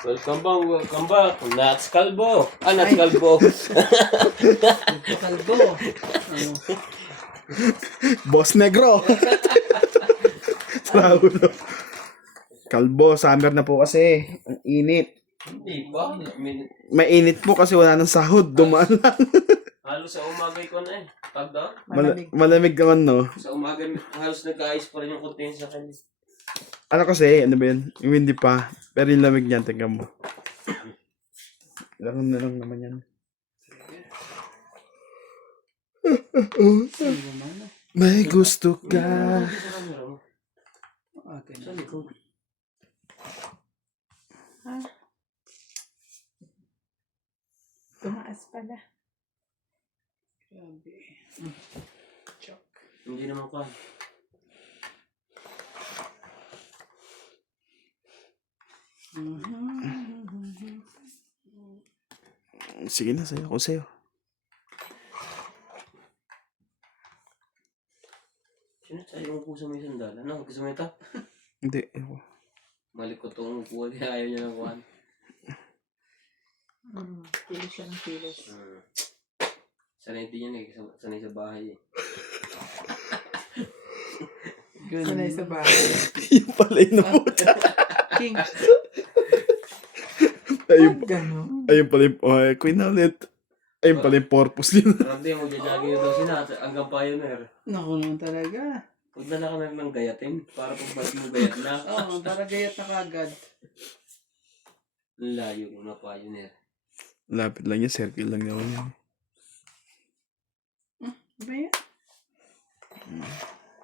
Welcome back. Nats Kalbo. Nats Kalbo. Kalbo. Ano? Boss Negro. Raulo. Kalbo, summer na po kasi. Ang init. Hindi ba? Mainit po kasi wala nang sahod. Dumaan lang. Halos sa umagay ko na eh. Pag daw, Malamig naman, no? sa umaga halos nag-aayos pa rin yung content sa kanya. Ano kasi, ano ba yun? Yung hindi pa. Pero yung lamig niyan, tingnan mo. Laro na lang naman yan. May gusto ka. Okay. Sa likod. Tumaas pala. Grabe. Chok. Hindi naman ka. Sige na, sayo ko sa'yo. Sino tayo yung puso may sandal? Ano? Gusto mo ito? Hindi, ewan. Malikot itong upuan. Kaya ayaw niya ng kuhan. Kilos siya ng kilos. Sanay din yan eh. Sanay sa bahay eh. Sanay sa bahay. Yung pala yung naputa. King. Ayun pala yung, Queen na ulit. Ayun pala yung purpose niya. Parang di, mag-jogging daw sila hanggang Pioneer. Naku naman talaga. Huwag na lang kami ng gayatin. Para pagbalik mo gayat na. Oo, para gayat na kagad. Ang layo mo na Pioneer. Lapit lang yan, circle lang naman yan. Ba yan?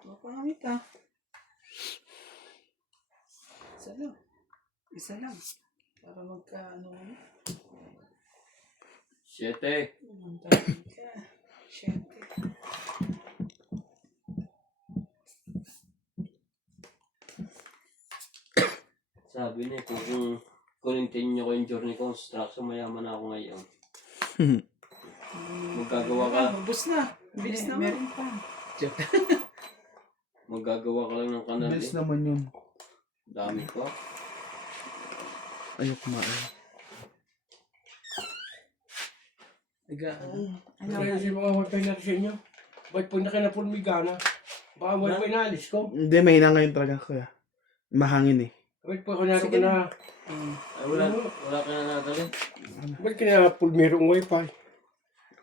Mapangamit ah. Isa lang. Isa lang. Para magka-ano. 7. Mantahin ka. Siyempre. Sabi niya, kung continue ko yung journey construction, mayaman na ako ngayon. Magagawa ka, Ubus na. Bilis naman. Meron pa. magagawa ka lang ng kanal eh. naman yun. Dami ko. Ayok kumain. Kasi mga wifi natin sa inyo. Ba't pag nakinapulmiga na? Baka wifi na alis ko. Hindi, mahina ngayon talaga, kuya. Mahangin eh. Ba't pag kunyari ko na, Ay, wala ka na nadali. ba't kinapulmirong wifi?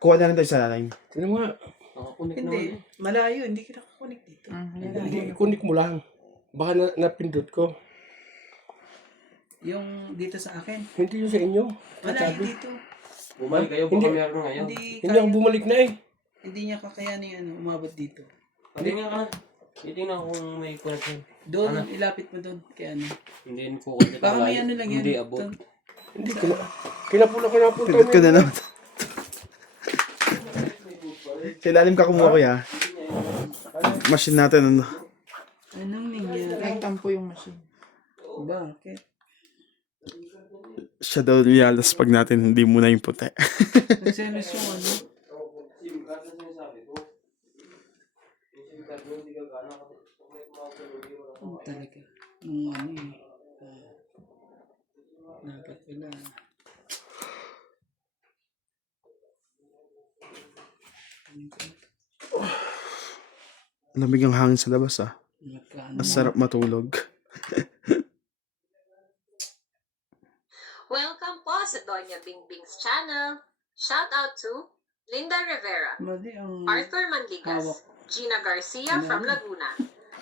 Kuha na lang tayo sa line. Ano nga, Nakakunik Hindi. naman eh. Malayo. Hindi kita kukunik dito. hindi, ikunik mo lang. Baka napindot ko. Yung dito sa akin. Hindi yun sa inyo. Malayo dito. Bumalik kayo, baka Hindi. meron na ngayon. Hindi Hindi ako bumalik na eh. Hindi niya kakayanin umabot dito. Patingnan ka na. Titingnan ko kung may connection. Doon, Ano? ilapit mo doon. Kaya ano. Hindi ko kanya Baka may ano lang yan. Hindi abot. Doon. Hindi, kinapunta Pigot ko na naman. Sa ilalim ka kumuha, kuya. Machine natin, ano. Anong nangyari? Nagtampo yung machine. Bakit? Siya daw lialas pag natin hindi muna yung puti. Nagselos yung ano. SIM card na sinasabi ko. Yung SIM card mo, hindi ka gana kasi kung may tumawag sa lobby, wala kang Talaga. Nung ano eh. Dapat pala. Lamig ang hangin sa labas, ah. Magkaano. Masarap matulog. Welcome po sa Doña Bingbing's channel. Shout out to Linda Rivera, Mali ang... Arthur Manligas, Hawak. Gina Garcia from Laguna,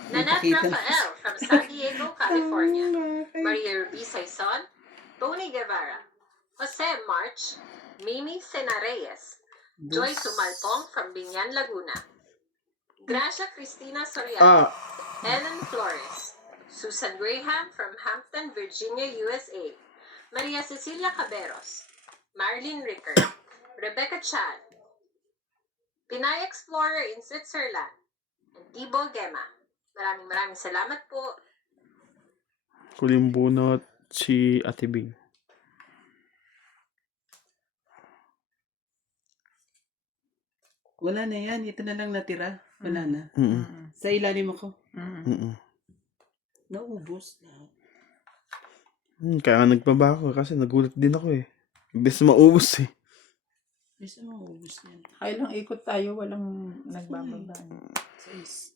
Nanette Nakita. Rafael from San Diego, California, Maria Ruby Saison, Tony Guevara, Jose March, Mimi Senareyes, Joy Sumalpong from Binyan, Laguna, Gracia Cristina Soriano, Ellen Flores, Susan Graham from Hampton, Virginia, USA, Maria Cecilia Caberos, Marilyn Rickard, Rebecca Chan, Pinay Explorer in Switzerland, and Tibo Gema. Maraming salamat po. Kulimbunot si Ate Bing. Wala na yan. Ito na lang natira. Wala na. Mm-mm. Sa ilalim ako. Mm-mm. Naubos na. Kaya nga nagpaba ako kasi nagulat din ako eh. Imbes maubos eh. Bisa mo, ubus yan. Kailang ikot tayo, walang nagbababa. 6.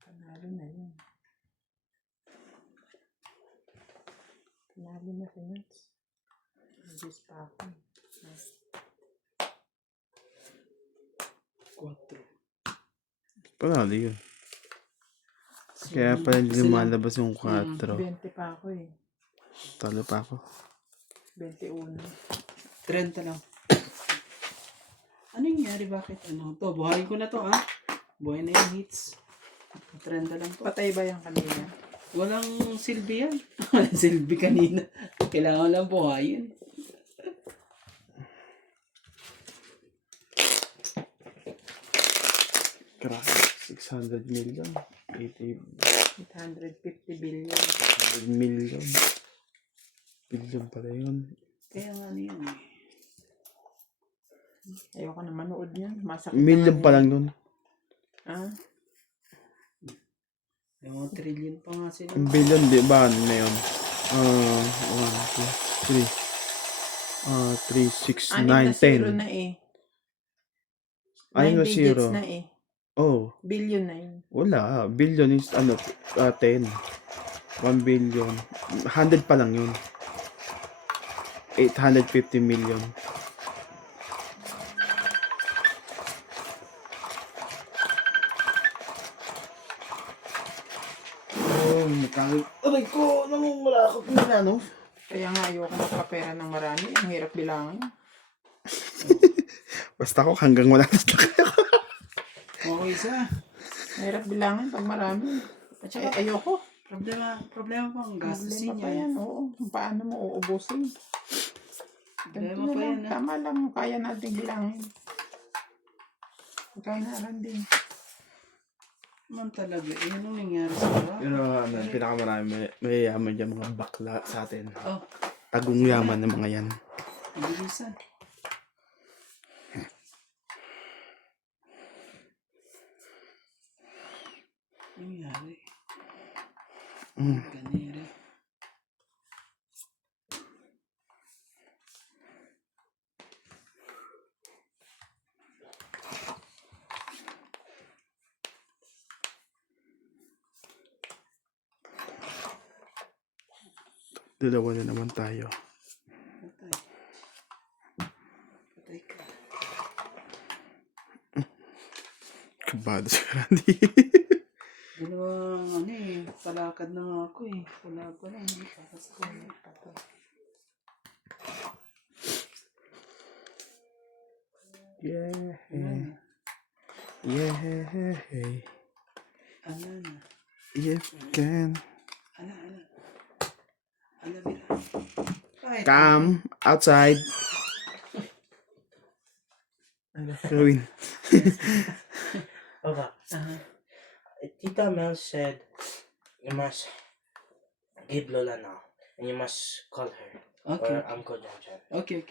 Panalo na yun. Panalo na finance. Nagis pa ako. 4. Panalo yun. Kaya pala hindi lumalabas yung 4. 20 pa ako eh. Talo pa ako. 21. 30 lang. Ano yung nangyari? Bakit? Ano to? Buhayin ko na to, ha? Buhay na yung hits. 30 lang to. Patay ba yung kanina? Walang silbi yan. Walang silbi kanina. Kailangan lang buhayin. Grabe. 600 million. 80 850 billion. million. Billion pala yun. Kaya nga ano yun eh. Ayoko na manood yan. Masakit Million naman pa yun. lang nun. Ah, May mga trillion pa nga sila. Ang billion, di ba? Ano na yun? 1, 2, 3, 3, 6, 9, 0 10. na eh. Ayun 9 na digits zero. na eh. Oh, Billion na yun. wala. Billion is 10. 1 billion. 100 pa lang yun. 850 million. Oh, magkano? Aray ko! Namumula ako kung ano. Kaya nga ayoko magpapera ng marami. Ang hirap bilangin. Basta ako hanggang wala na kayo. Okay isa. Mahirap bilangin pag marami. At saka, Ayoko. problema pa ang gastusin Problema pa yan. yan. Oo. Kung paano mo uubusin. Ganito Problema na pa lang. yan, ha? Tama lang. Kaya natin bilangin. Kaya na rin din. Man talaga. Eh, anong nangyari sa iba? Pero ano, pinakamarami mayayaman dyan mga bakla sa atin. Oh, Tagong yaman ng mga yan. mabilisan. Ano nangyari? Ganira. Dalawa na naman tayo. Patay. Patay ka. Kabado si Randy. Dalawang ano eh. Palakad na nga ako eh. Wala pa lang. Tapos ko. Patay. Yeah. Ano? Yeah. Ano na? If can. Ano? Ano bira? Bakit? Come outside. Gawin. Okay. Aha. Tita Mel said you must give Lola now. And you must call her. Okay. Or Uncle John. Okay.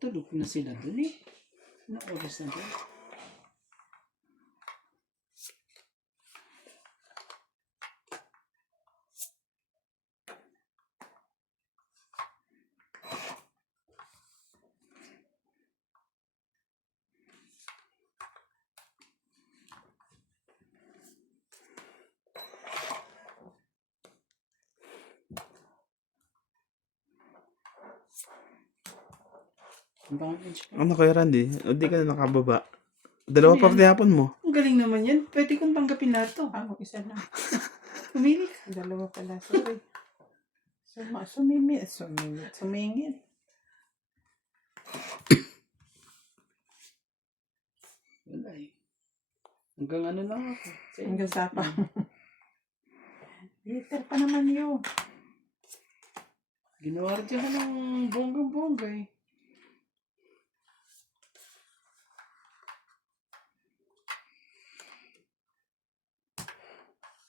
Tulog na sila dun eh. Anong oras na dun? Ang pangit siya. Ano kaya Randy? O di ka na nakababa. Dalawa Ano pa yan? hapon mo. Ang galing naman yan. Pwede kong tanggapin lahat to. Ano, isa lang. Pumili ka. Dalawa pala. Sorry. Sumingit. Wala eh. Hanggang ano lang ako. Hanggang sapa. Liter pa naman yun. Ginawardyahan ng bonggang-bongga eh.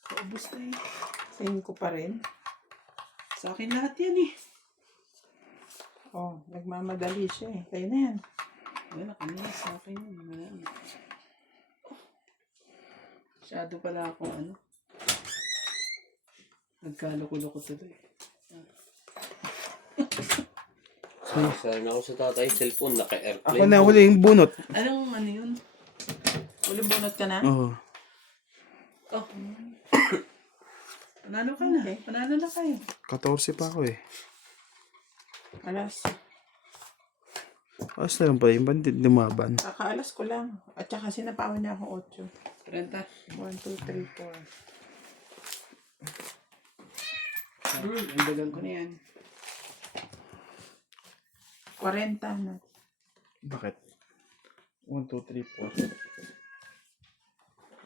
Paubos na eh. Same ko pa rin. Sa akin lahat yan eh. Oh, nagmamadali siya eh. Kaya na yan. Wala, kanina sa akin yun. Wala na. Masyado pala akong ano. Nagkaloko-loko tuloy. Sana ako sa tatay, cellphone, naka-airplane. Ako na huli yung bunot. Anong ano yun? Uling bunot ka na? Oo. Oh. Panalo ka na. Okay. Panalo na kayo. 14 pa ako eh. Alas. Alas na lang pala yung bandit lumaban. Kakaalas ko lang. At saka sinapawan niya ako 8. 30. 1, 2, 3, 4. Ang dagang ko na yan. 40 na. Bakit? 1, 2, 3, 4.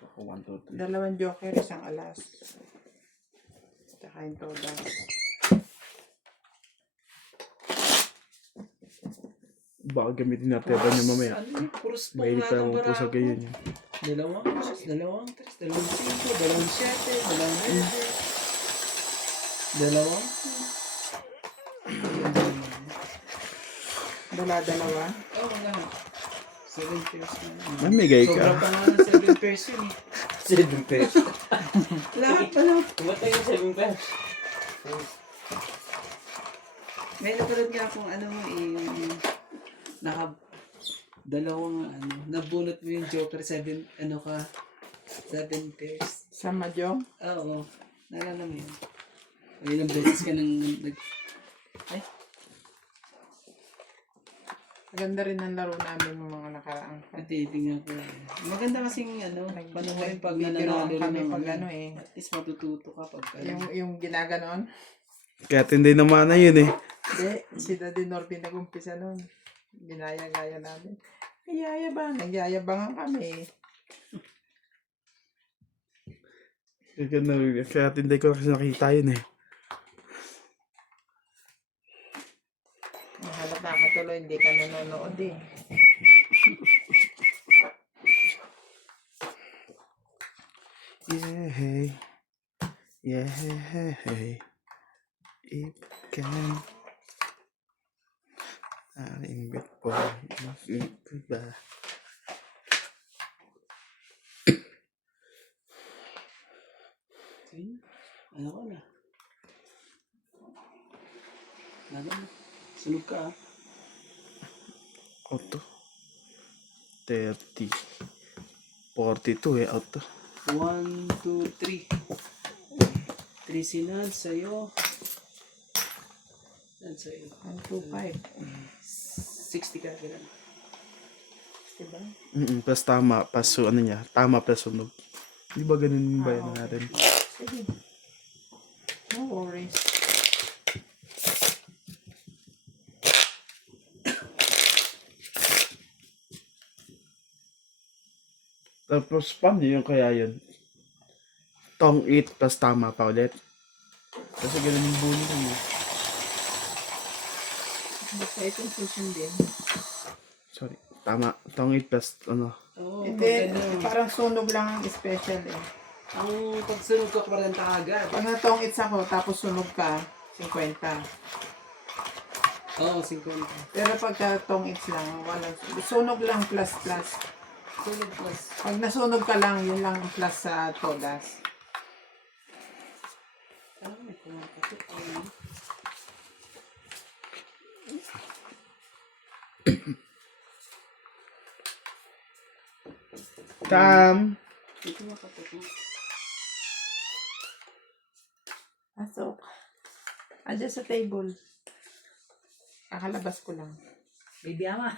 Ako 1, 2, 3. Dalawang joker, isang alas. Tsaka yung todas. Baka gamitin natin ba niya mamaya. Ano yun? Puros pong Mahilig pa lahat ng naman po sa barako. ganyan yun. Dalawang 6, dalawang 3, dalawang 5, dalawang 7, dalawang 9. Dalawang. Dala-dalawa. Oh, wala. 7 pairs na. Mamigay Sobra ka. pa nga ng 7 pairs yun eh. 7 pesos. Lahat pala. Tumatay yung 7 pesos. May napanood nga akong ano mo eh, yung dalawang ano, nabunot mo yung Joker 7, ano ka, 7 pairs. Sa Majong. Oo, naalala mo yun. O ilang beses ka nang ay, Maganda rin ang laro namin ng mga nakaraang. titingnan ko. Maganda kasing ano, panoorin pag Nagbibiroan nananalo kami rin ng pag ano eh. at least matututo ka pag Yung ginaganon. Kaya tinday naman na yun eh. Hindi, si Daddy Norby nag-umpisa nun. Ginaya-gaya namin. Nagyayabang. Nagyayabangan kami. Kaya tinday ko kasi nakita yun eh. Halata ka tuloy, hindi ka nanonood eh. Yeah, hey. Yeah, hey. If can. Aling bit po. Diba? ano ko na. Ano na. Sunog ka ah. Auto. 30. 42 eh, auto. 1, 2, 3. 3 sinad sa'yo. Yan sa'yo. 1, 2, 5. 60 ka kailan. Diba? Plus tama, plus so, ano niya, tama plus sunog. Di ba ganun yung bayan okay. natin? Sige. No worries. Tapos paano yung kaya yun? Tong 8 plus tama pa ulit. Kasi ganun yung bunyi ko eh. Basta itong susundin. Sorry. Tama. Tong 8 plus ano. Oo, Hindi, pag ano, parang sunog lang ang special eh. ang pagsunod ko parang agad. Pag natong its ako, tapos sunog ka, 50. Oo, 50. Pero pagka tong its lang, walang, sunog lang plus plus. Sunog plus. Pag nasunog ka lang, yun lang ang plus sa todas. Ano, may kumakatok. Ano? Tam! May kumakatok. Pasok. Andiyan sa table. Kakalabas ko lang. Baby ama.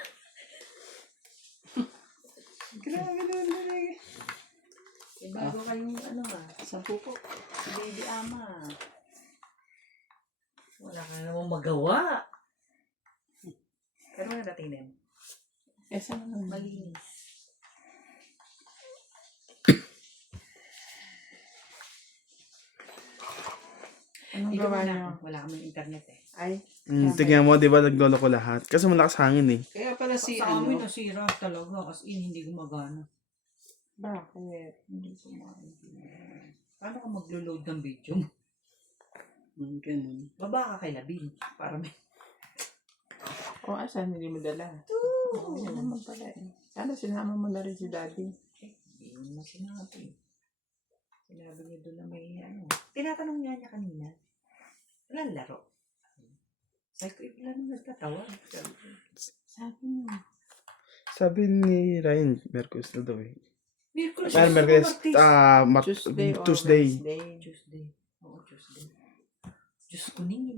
Grabe naman. Bago kayong ano ah, 10 po. si Baby Ama. Wala ka namang magawa. Pero nagtatinin. Eh, saan naman? Malinis. Anong Dito gawa muna niyo? ako. Wala kami internet eh. Ay, Tingnan mo, di ba naglolo ko lahat? Kasi malakas hangin eh. Kaya pala si Sa amin ano, nasira talaga. As in, hindi gumagana. bakit? Hindi gumagana. Paano ka maglo-load ng video mo? ganun. Baba ka kay Labin. Para may... O, asan? Hindi mo dala. Oo, yan naman pala eh. Sana sinama mo na rin si daddy. Hindi mo na sinabi. Sinabi niya doon na may ano. Tinatanong niya kanina. Walang laro. Sabi ko, wala naman nagtatawag. Sabi mo. Sabi ni Ryan, Merkus na daw eh. Merkulis. Merkulis, Tuesday. Wednesday. Tuesday. Oo, Tuesday. Diyos ko, hindi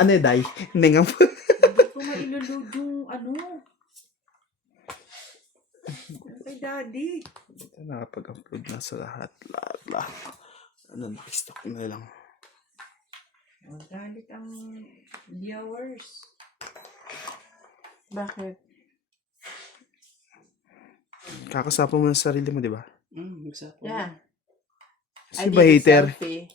Ano eh, Day? Hindi nga po. ko mailoload yung ano. Kay daddy. Nakapag-upload na sa lahat. Ano, nakistock na lang. Magalit ang viewers. Bakit? Kakasapa mo ng sarili mo, di ba? Magsapo. Yeah. Si ba hater? Selfie.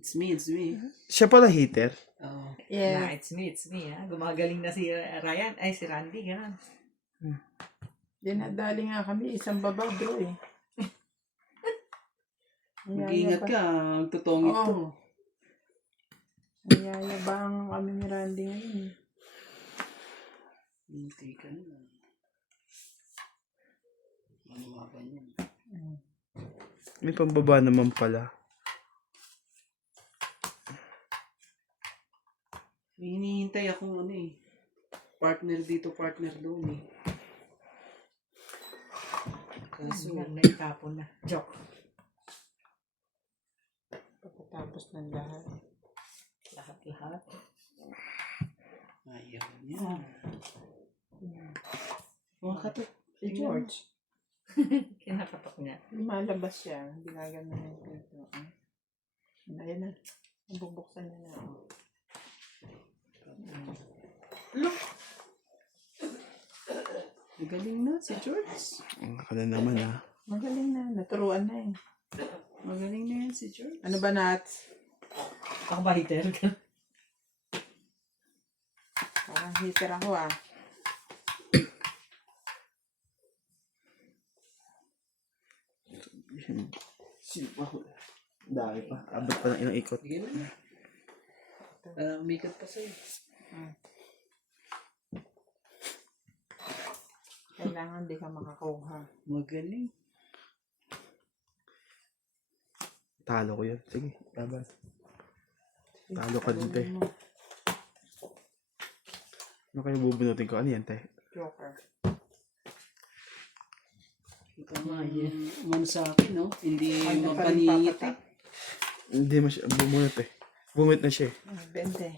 It's me, it's me. Siya pala hater. Oh. Yeah, Yeah. it's me, ha. Gumagaling na si Ryan. Ay, si Randy, gano'n. Dinadali nga kami. Isang baba, bro eh. Mag-iingat ka, ang tutongit Oo. to. Nayayabang kami ni Randy ngayon. Hindi ka na. Ano nga ba yan? May pambaba naman pala. May hinihintay akong ano eh. Partner dito, partner doon eh. Kaso, Naitapon na. Joke. Pagkatapos ng lahat. Lahat-lahat. ayaw niya. Mga kato. Si George. Kinakatok niya. Lumalabas siya. Ginagano niya yung pinto. Ayun na. Bubuksan niya na. Magaling na si George. Ako na naman ah. Magaling na. Naturuan na eh. Magaling na yan si George. Ano ba, Nats? Ako ba hater ka? Parang hater ako ah. Dami pa. Abot pa ng ilang ikot. Sige na. Umikat pa sa'yo. Kailangan di ka makakuha. Magaling. Talo ko yun. Sige, laban. Talo ka din, te. Ano kayo bubunutin ko? Ano yan, te? Joker. Ito nga yan. Umano sa akin, no? Hindi Ano pa rin mapaningit eh. papatak? Hindi masya, bumunot eh. Bumit na siya eh. 20.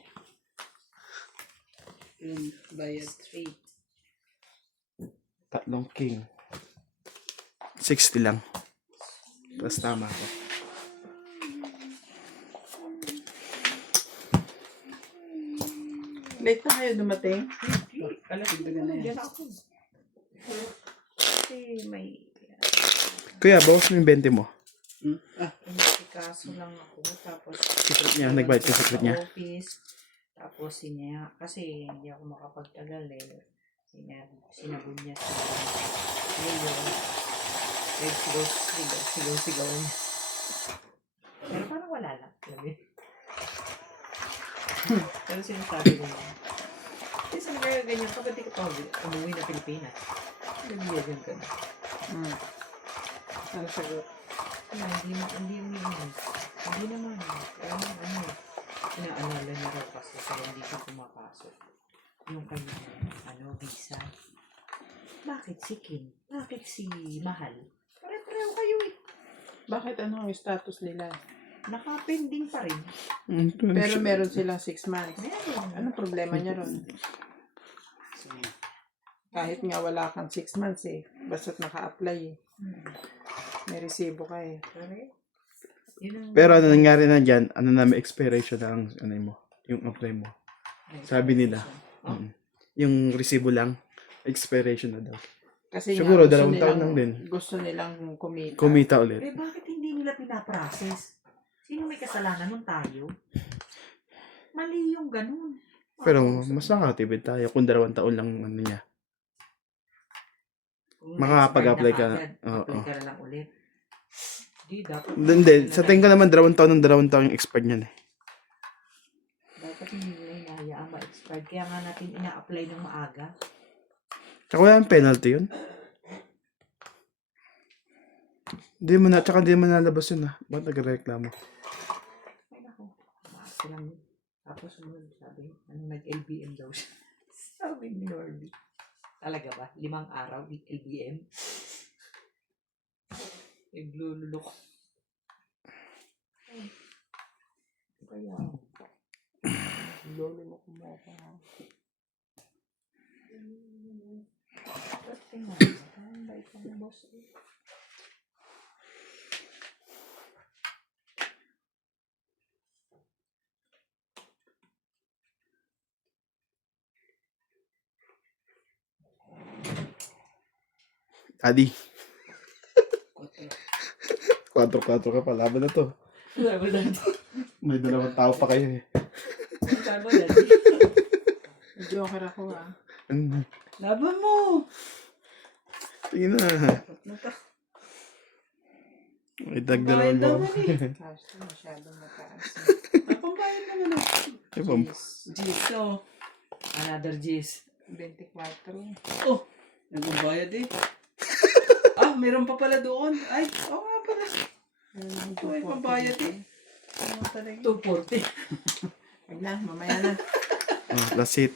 Yun, bayad. Straight. Tatlong king. 60 lang. Tapos tama ko. Late na kayo dumating? Alam, Dagdagan na yan. Diyan ako. Kasi may... Kuya, bawas mo yung 20 mo. Inasikaso lang ako. Tapos... Secret niya, nagbayad ka secret niya. Office. Tapos siya, kasi hindi ako makapagtagal eh. Sinabon niya sa ngayon. Sigaw niya. Pero parang wala lang. Sabi. Pero sinasabi ko niya. Kasi nga ganyan, kapag di ka pa umuwi na Pilipinas, nag-iyan ka na. Ano sagot? Hindi naman. Kaya inaalala niya raw kasi kaya hindi siya pumapasok. Yung kanyang, visa. Bakit si Kim? Bakit si Mahal? Pare-pareho kayo eh. Bakit ano ang status nila? Naka-pending pa rin. Pero meron silang 6 months. Meron. Anong problema niya ron? Kahit nga wala kang 6 months eh. Basta't naka-apply eh. May resibo ka eh. Pero ano nangyari na dyan, ano na may expiration na ang ano mo, yung apply mo. Sabi nila. Yung resibo lang, expiration na daw. Kasi Siguro, nga, 2 taon lang din. Gusto nilang kumita. Kumita ulit. Bakit hindi nila pinaprocess? Sino may kasalanan nun tayo? Mali yung ganun. Pero mas makakatipid tayo kung 2 taon lang ano niya. Kung makakapag-apply ka na. na. Oo. Apply ka na lang ulit. Hindi, dapat. Hindi, sa tingin ko naman 2 taon ng 2 taon yung expired niyan eh. Dapat hindi nila hinahayaan ma-expired. Kaya nga natin ina-apply ng maaga. Tsaka wala yung penalty yun. Tsaka hindi mo nalabas yun ah. Ba't nagreklamo? Ay, nako. Maasa lang yun. Tapos sumunod, sabi, nag-LBM daw siya. Sabi ni Norby. Talaga ba? 5 araw, LBM? Naglululok. Ay. Kaya, lolo mo kumaka. Ba't tingnan? Ang bait ka na, boss. Adi. 4-4 ka pa. Laban na to. Sabi na ito. May 2 tao pa kayo eh. Sabi na ito. Joker ako ah. Ano? Laban mo! Tingin na. May Bayad dagdalawan mo. naman eh. Kaso masyadong mataas. Napambayad naman ah. Ipam. Jeez, so. Another G's. 24. Oh, nagbabayad eh. Meron pa pala doon. Ay, oo nga pala. Ay, pambayad eh. Ano talaga? 240. Wag na, mamaya na. That's it.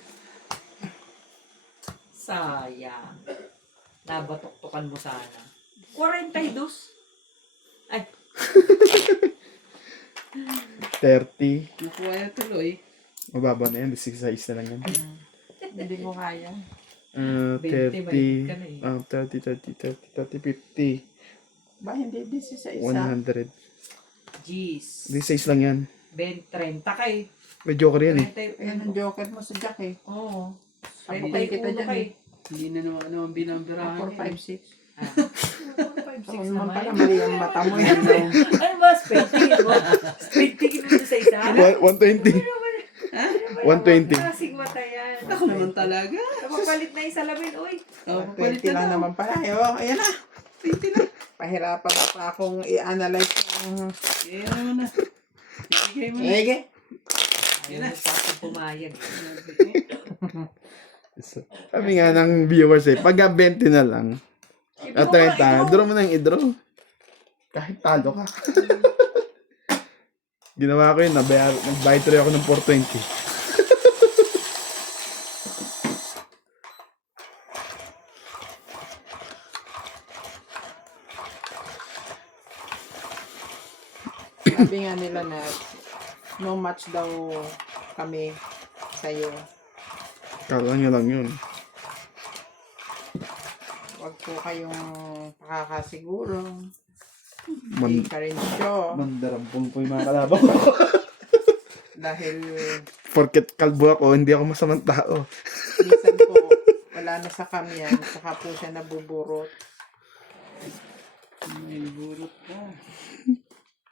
Sayang. Nabatok-tokan mo sana. 42. Ay, 30. Nakuha na tuloy. Mababa na yan. 6 na lang yan. Hindi ko kaya. 20 mahigit ka na eh. 30, 50, Ba, hindi busy sa isa. 100. G's. 16 lang yan. 30 kay. May joker yan eh. 31. Ayan ang joker mo sa Jack eh. Oo. Sabukay kita 31 dyan kay. eh. Hindi na naman ano ang binambirahan. 4, 5, 6. 4, 5, 6 Ako naman naman. pala, mali ang mata mo yan. Ano ba? Straight ticket mo? Straight ticket mo sa isa? 120. 120. Klaseng mata yan. Ako naman talaga. Papalit na yung salamin, uy. Papalit 20 na lang daw. naman pala. Ayan na. 20 na. Pahirapan pa akong i-analyze yung... Ayan naman na. Ibigay mo na. Ege. Ayaw mo pa akong pumayag. Sabi nga ng viewers eh, pag 20 na lang, at 30, draw mo na yung i-draw. Kahit talo ka. Ginawa ko yun, nag-buy tuloy ako ng 420. Sabi nga nila na no match daw kami sa'yo. Kala nyo lang yun. Huwag po kayong pakakasiguro. Hindi ka rin sure. Mandarampong po yung mga kalaban ko. Dahil Porket kalbo ako, hindi ako masamang tao. minsan po wala na sa kamyan. Saka po siya nabuburot. May burot ka.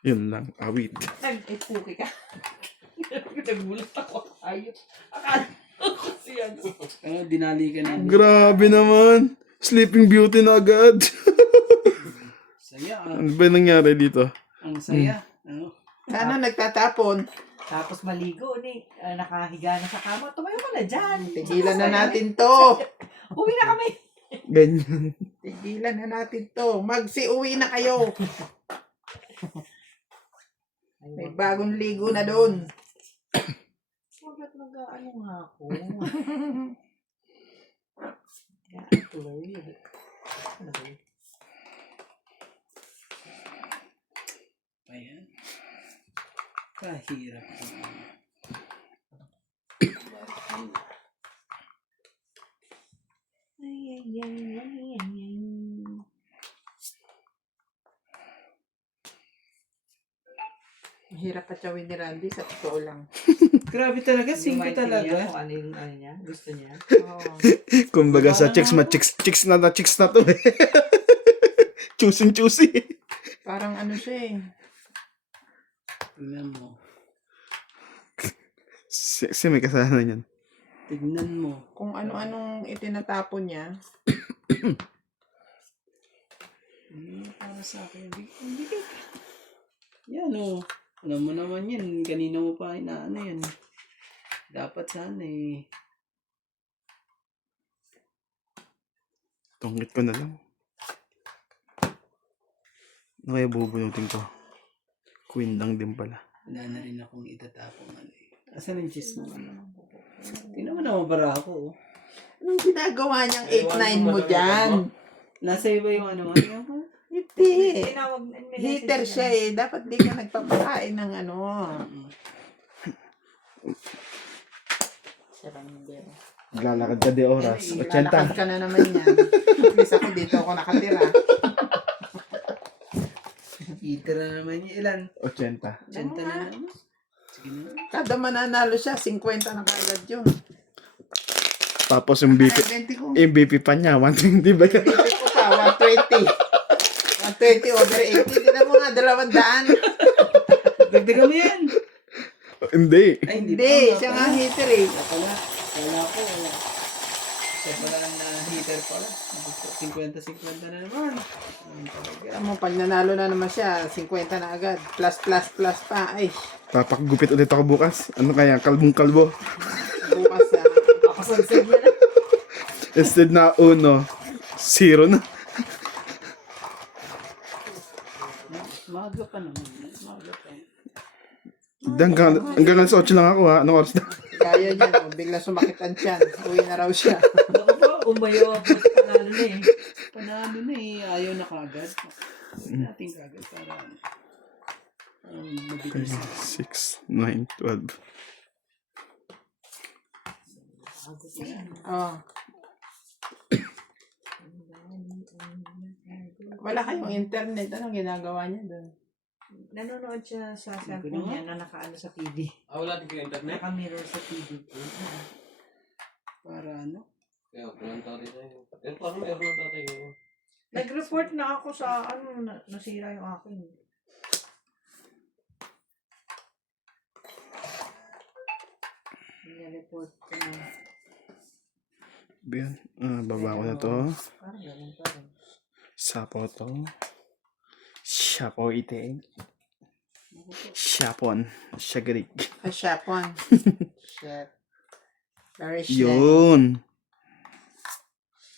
Yun lang, awit. Nag-ipuki ka. Nagulat ako. Ayot. Akala ko kasi ano. Dinali ka na. Grabe naman. Sleeping Beauty na agad. Saya Ano ba yung nangyari dito? Ang saya. Ano? Sana nagtatapon. Tapos maligo ni nakahiga na sa kama. Tumayo ka na dyan. Tigilan na natin to. Uwi na kami. Ganyan. Tigilan na natin to. Magsi-uwi na kayo. May bagong ligo na doon. Bakit nag-ano nga ako? Kaya tuloy. Ano ba yun? Ayan. Kahirap. Ay, ay, ay, ay, ay, ay. Mahirap patsawin ni Randy sa totoo lang. Grabe talaga, Hindi singko maintindihan talaga. kung ano yung ano niya, gusto niya. Oo. Kumbaga sa chicks chicks na to eh. Choosy. Parang ano siya eh. Tingnan mo. Si may kasalanan yan. Tignan mo. Kung ano-anong itinatapon niya. Para sa akin. Hindi ka. Yan o. Alam mo naman yan. Kanina mo pa inaano yan. Dapat sana eh. Tunggit ko na lang. Ano kaya bubunutin ko? Queen lang din pala. Wala na rin akong itatapong ano eh. Asan ang cheese mo? Tingnan mo naman para ako. Anong ginagawa niyang 8-9 mo dyan? Nasa iba yung ano nga. Hindi. Heater siya eh. Dapat di ka nagpapakain ng ano. Naglalakad ka di oras. Lalakad 80. ka na naman yan. At least ako dito ako nakatira. Heater na naman yung ilan. 80. 80 na naman. Sige na. Kada mananalo siya, 50 na kagad yun. Tapos yung BP, MVP pa niya, 120 ba ka? Dito ko pa, 120. 120 over 80. Hindi na mo nga, 200. Dagdagan mo yan. Hindi. Ay, Hindi, siya nga heater eh. Wala pala. Wala ko. Wala. Siya pala na heater pala. 50-50 na naman. Alam mo, pag nanalo na naman siya, 50 na agad. Plus pa. Ay, Papakagupit ulit ako bukas. Ano kaya? Kalbong-kalbo. bukas Kasagsag na. Instead na 1, 0 na. Maaga pa naman. Maaga pa. Hanggang alas 8 lang ako ha. Anong oras na? Kaya niya, no? Bigla sumakit ang tiyan. Uwi na raw siya. Ako ba? Umayo ako. Panalo na eh. Panalo na eh. Ayaw na kagad. Huwag natin kagad para mabilis. 6, 9, 12. Oh. Wala kayong internet. Anong ginagawa niya doon? Nanonood siya sa cellphone niya na nakaano sa TV. Wala din kayo internet? Naka-mirror sa TV. Para ano? Kaya, walang tatay tayo. Parang meron na tatay yun. Nag-report na ako sa nasira yung akin. Nag-report ko na. Biyan. Baba ko na to. Parang ganun pa rin. Sapo to. Siyapo ite. Siyapon. Shagarik. Shapon. Shit. Very shit. Yun.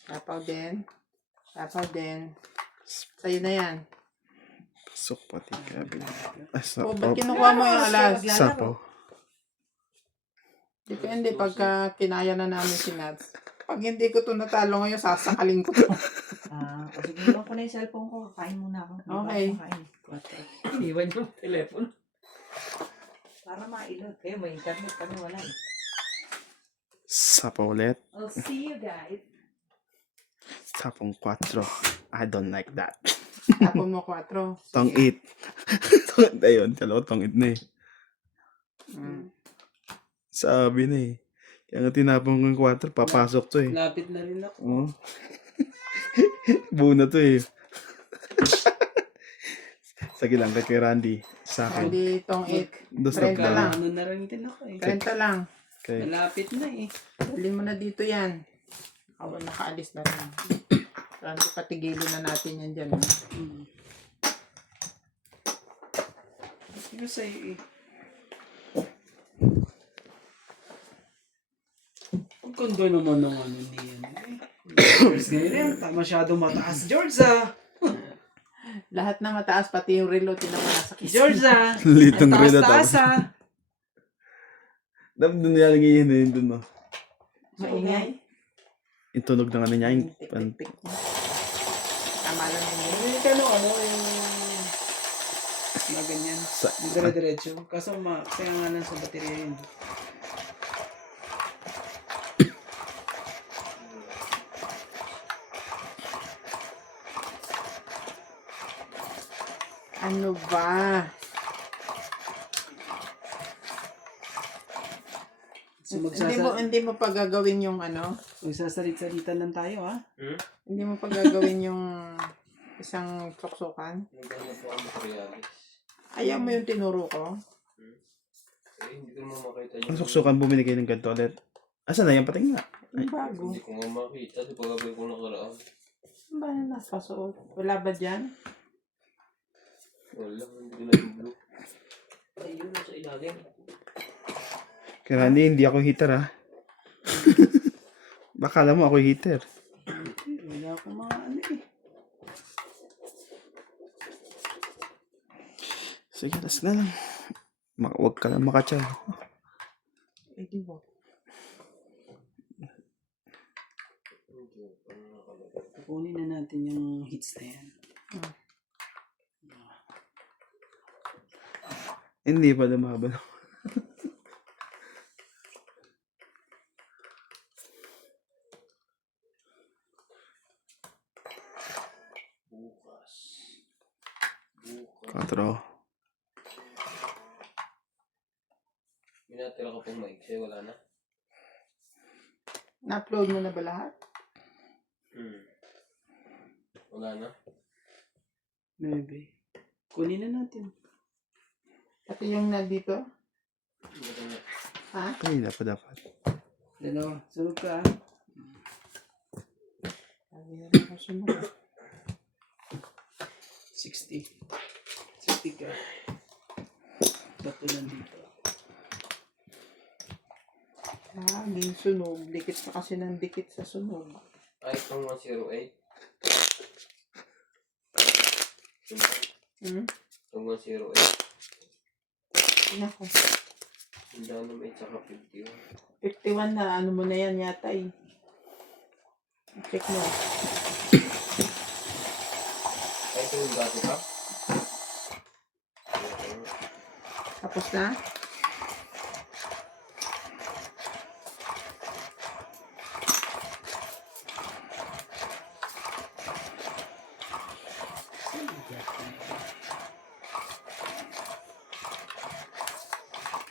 Sapaw din. Sa'yo na yan. Pasok pati grabe. Oh, ba't kinukuha mo yung alas? Sapo. Depende pagka kinaya na namin si Nats. Pag hindi ko to natalo ngayon, sasakalin ko to. O sige, iwan ko na yung cellphone ko. Kain muna ako. Okay. Iwan yung telephone. Para mailot. Kayo, may internet kami, wala eh. Sapo ulit. I'll see you guys. Sapong 4. I don't like that. Tapon mo 4. Tong 8. Ayun, dalawa tong 8 na eh. Sabi na eh. Kaya nga tinapon ko yung 4, papasok to eh. Lapit na rin ako. Oh. Buo na to eh. Sige lang, kay Randy. Sa akin. Hindi tong 8. Dos 30 na lang. Ano na rin din ako eh. 30 lang. Okay. Malapit na eh. Dali mo na dito yan. Ako nakaalis na rin. Randy, patigilin na natin yan dyan. Sino sa'yo eh? Ang ganda naman ng ano niyan eh. George ngayon eh. Masyado mataas. George ah! Lahat na mataas, pati yung relo, tinamana sa kiss. George ah! Litong relo Taas-taas tapos. ah! Dapat doon nilalagay yun eh. Doon no. Maingay. Yung tunog ng ano niya. Yung Tik-tik-tik niya. Tama lang yun. Hindi ka ano yung na ganyan. Yung dire-diretso. Kaso kaya nga lang sa baterya yun. Ano ba? So Hindi mo pa gagawin yung ano? magsasalit-salitan lang tayo ha. Hindi mo pa gagawin yung isang suksukan? Nagano po ang materialis. Ayaw mo yung tinuro ko? hindi ko naman makita Ang suksukan bumili kayo ng ganito ulit. Asan na yan? Pating nga. Yung bago. Hindi ko nga makita. Di ba gagawin ko nakaraan? Ano ba na napasuot? Wala ba dyan? Wala, hindi ko na yung blue. Ayun, nasa ilalim. Kaya hindi ako heater ha. Baka alam mo ako heater. Wala akong mga ano eh. Sige, last na lang. Huwag ka lang makachal. Eh, di ba? Kukunin na natin yung hits na yan. Hindi pa lumaban. Bukas. 4. Minatira ka pong maiksi, wala na. Na-upload mo na ba lahat? Wala na. Maybe. Kunin na natin. Pati yung nandito? Wala na. Ha? Kanina pa dapat. Dalawa. Sunod ka. Sabi na lang ako sumunod. 60. 60 ka. Bato nandito. Ah, din sunog. Dikit pa kasi ng dikit sa sunog. Ay, itong 108. Hmm? Itong 108. Nako. Hindi na may tsaka 51. 51 na. Ano mo na yan yata eh. Check mo. Ay, ito yung gato ka? Tapos na?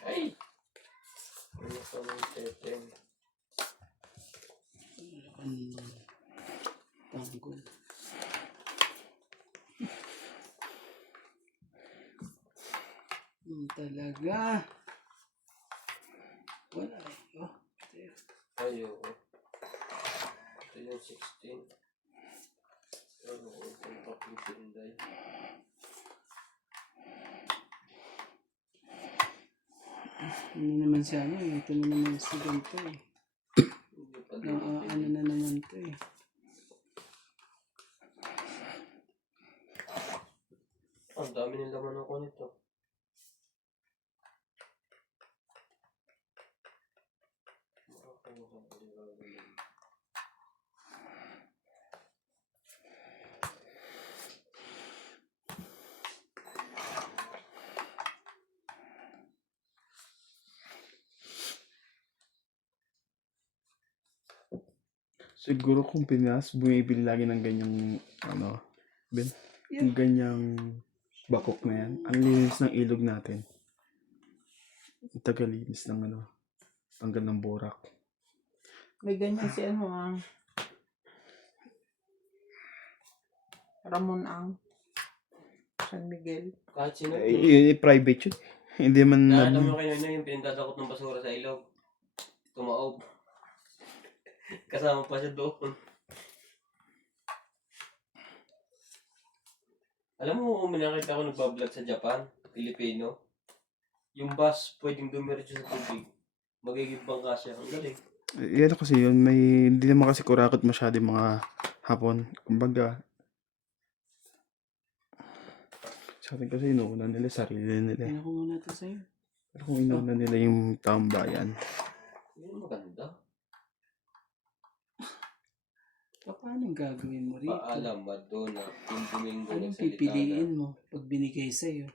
Ay! Ano pa ng teteng? Tanggol. Talaga. Wala eh. Oh, ito. Ayoko. Ito yung 16. Ano ko itong kaping sinday. Ano naman siya ano eh. Ito na naman si ganito eh. Hindi pa Na, ano na naman to eh. Ang dami ng laman ako nito. Siguro kung Pinas, bumibili lagi ng ganyang, ano, Ben? Yung ganyang bakok na yan. Ang linis ng ilog natin. Ang tagalinis ng ano, tanggal ng borak. May ganyan si ano ang Ramon ang San Miguel. Kahit sino. Private yun. Hindi man Nakita mo kayo na yung pinagdadakot ng basura sa ilog. Tumaob. Kasama pa siya doon. Alam mo, kung nakita ko nagbablog sa Japan, Pilipino, yung bus pwedeng dumiretso sa tubig. Magiging bangka siya. Ang galing. yan kasi yun, may hindi naman kasi kurakot masyado yung mga Hapon. Kumbaga, sa atin kasi inuuna nila sarili nila. Kaya ko muna ito sa'yo. Pero kung inuuna nila yung taong bayan, Yan maganda. Paano gagawin mo rito? Paalam, Madonna, yung Domingo Anong nagsalita na. pipiliin mo pag binigay sa'yo?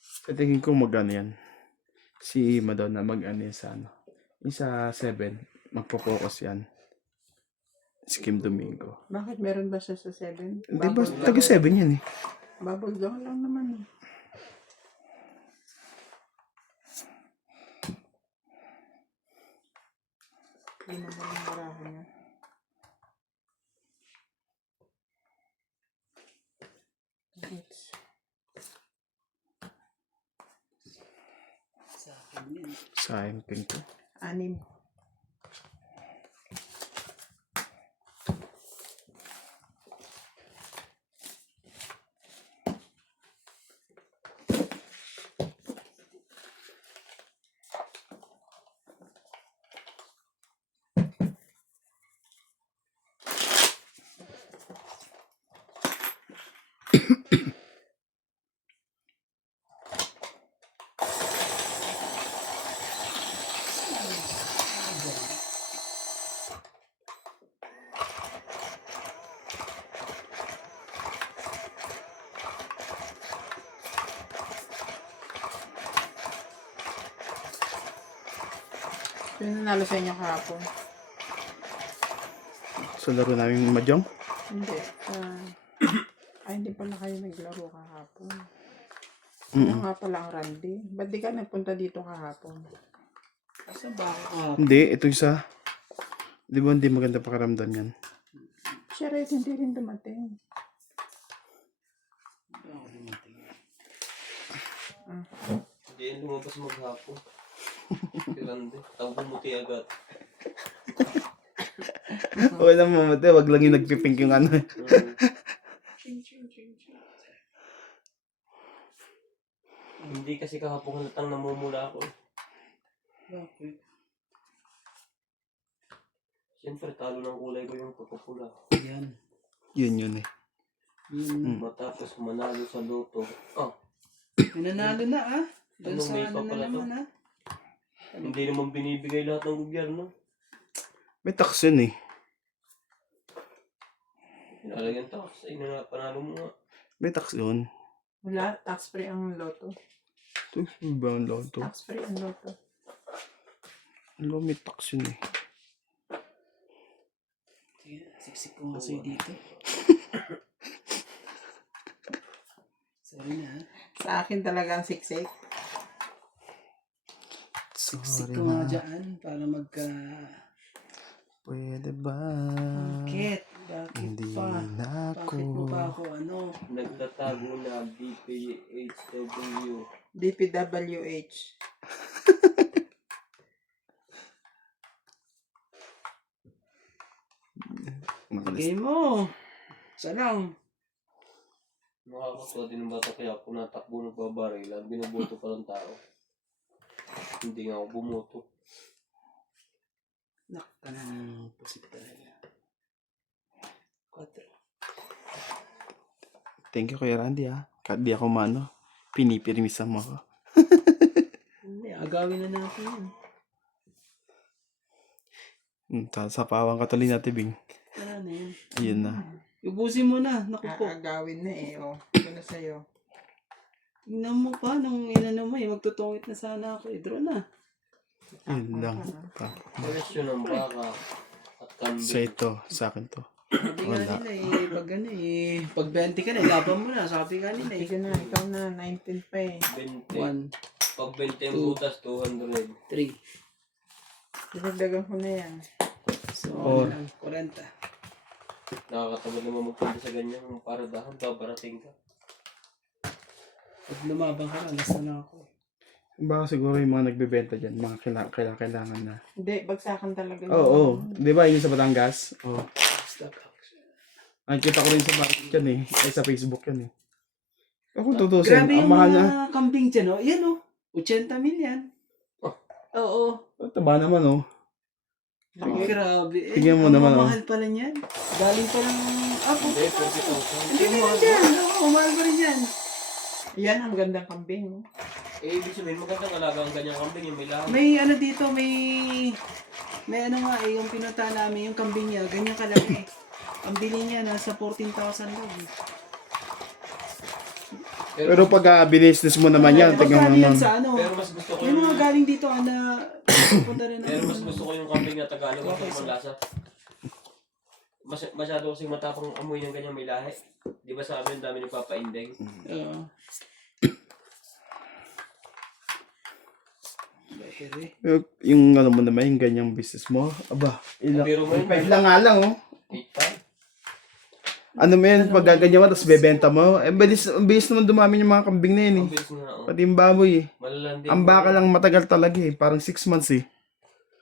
sa tingin ko mag-ano yan. Si Madonna mag-ano yan sa ano. Yung sa 7, magpo-focus yan. Si Kim Domingo. Bakit meron ba siya sa 7? Hindi ba, taga 7 yan eh. Bubble gum lang naman. Hindi naman ang barahan niya. It's pink to? 6. Sino nanalo sa inyo kahapon? Sa laro namin Mahjong? Hindi. Ay, hindi pala kayo naglaro kahapon. Mm. Ano nga pala ang Randy? Ba't di ka nagpunta dito kahapon? Sa baka Hindi, ito isa. Di ba hindi maganda pakiramdam yan? Siya rin, hindi rin dumating. Hindi yan lumabas maghapon. Tirande. Tawag bumuti agad. Okay lang mamate, wag lang yung nagpipink yung ano. Hindi kasi kahapon halatang namumula ako. bakit? Siyempre, talo ng kulay ko yung pagpupula. Yan. Yun eh. Yun. Matapos manalo sa loto. Nanalo na ah. Doon Anong sa may ano na pala to? naman ah. Hindi naman binibigay lahat ng gobyerno. May tax yun eh. Pinalagyan tax. Ay, panalo mo nga. May tax yun. Wala, tax-free ang loto. Ito, iba ang loto. Tax-free ang loto. Ano, may tax yun eh. Sige, siksik ko nga sa'yo dito. Sorry na ah. Sa akin talaga ang siksik. Siksik Sorry ko nga na. dyan para magka... Pwede ba? Bakit? Bakit Hindi pa? na ako. Bakit mo pa ako ano? Nagtatago na DPHW. DPWH. Makalis. Lagay mo. Isa lang. Nakakatuwa din ng bata kaya kung natakbo nagbabarilan, binoboto pa ng tao. Hindi nga ako bumoto. Nakta ng pusit talaga. 4. Thank you Kuya Randy ah. Kahit di ako mano, pinipirmisan mo ako. Hindi, agawin na natin yan. Sa pawang katuloy natin, Bing. Wala na yan. Ayun na. Ubusin mo na. Naku po. Aagawin na eh. Oh. Ito na sa'yo. Tingnan mo pa nung inano mo eh. Magtutungit na sana ako. Draw na. Yun lang. Presyo ng baka at kambing. Sa ito, sa akin to. Sabi nga Wala. nila eh. Pag ano eh. Pag 20 ka na, laban mo na. Sabi nga nila eh. Sige na, ikaw na. 19 pa eh. 20. 1, Pag 20 ang butas, 200. 3. Dinagdagan ko na yan. So, Or- 40. Nakakatamad naman magpunta sa ganyan. Para dahan, babarating ka. Pag lumabang ka na, last na lang ako. Baka siguro yung mga nagbebenta dyan, mga kailangan na. Hindi, bagsakan talaga. Oo, di ba yun sa Batangas? Oo. Stock action. Nakikita ko rin sa market yan eh. Ay, sa Facebook yan eh. Ako tutusin, Grabe ang yung mahal niya. mga kambing dyan oh. Yan oh. 80 million. Oo. Taba naman oh. Grabe. Eh, Tingnan mo naman, oh. Mahal pala niyan. Galing pa ng... Hindi, 40,000. Hindi pa rin dyan. Oo, mahal pa rin yan. Yan, ang gandang kambing. Oh. Eh, ibig sabihin, magandang alaga ang ganyang kambing. Yung may lahat. May ano dito, may ano nga eh, yung pinunta namin, yung kambing niya, ganyan kalaki. Ang bili niya, nasa 14,000 lang. Pero pag business mo naman yan, tingnan mo Magkano yan naman. sa ano? Pero mas gusto ko Yung mga galing dito, na pupunta rin Pero mas ano. gusto ko yung kambing na Tagalog Okay, kasi lasa. Masyado kasing matapang amoy ng ganyang may lahi. Di ba sa amin, dami nagpapaindeng? Oo. Yung ano mo naman, yung ganyang business mo, aba, Pero mo yun, lang nga lang oh. 8 pa. Ano mo yan, pag gaganyan mo, tapos bebenta mo. Eh, ang bilis naman dumami yung mga kambing na yun eh. Ang bilis nga, oh. Pati yung baboy eh. Malalandi Ang mo baka rin. lang matagal talaga eh. Parang 6 months eh.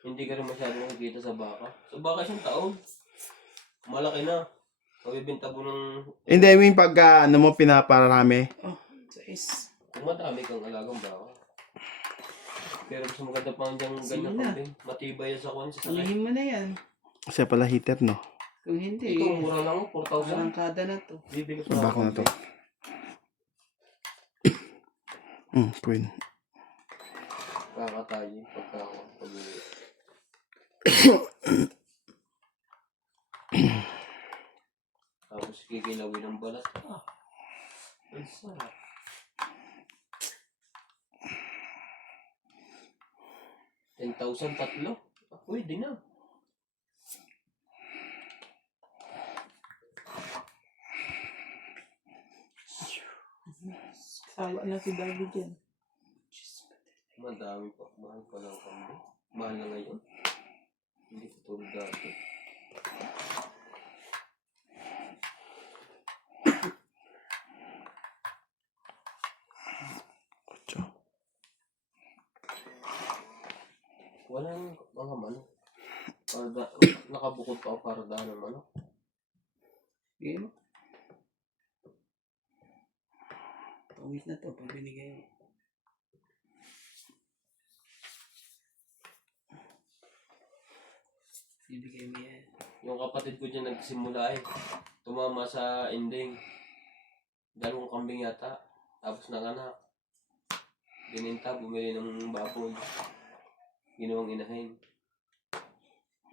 Hindi ka rin masyadong nakikita sa baka. Sa baka isang taon. Malaki na. Mabibenta mo ng... Hindi, I mean, pag ano mo, pinaparami. Oh, sais. Kung madami kang alagang baka. Pero mas maganda pa ang diyang Sige ganyan na. kambing. Matibay yan sa kwan. Sa sakay. Alihin mo na yan. Kasi pala heater, no? Kung hindi, Ito, mura lang, 4,000. arangkada na to. Bibigos Baka na to. Queen. Kakatayin pagka ako. Tapos kikilawin ng balat. Ah, ang sarap. $10,000 tatlo? Ah, pwede na. Sawa na si Daddy dyan. Madami pa. Mahal pa lang kami. Mahal na ngayon. Hindi ko tulad dati. Walang mga manok. Para nakabukod pa ako para daan ng manok. Game. Pawis na to pag binigay mo. Bibigay mo yan. Yung kapatid ko dyan nagsimula eh. Tumama sa ending. 2 kambing yata. Tapos nanganak. Bininta, bumili ng baboy. Ginawang inahin.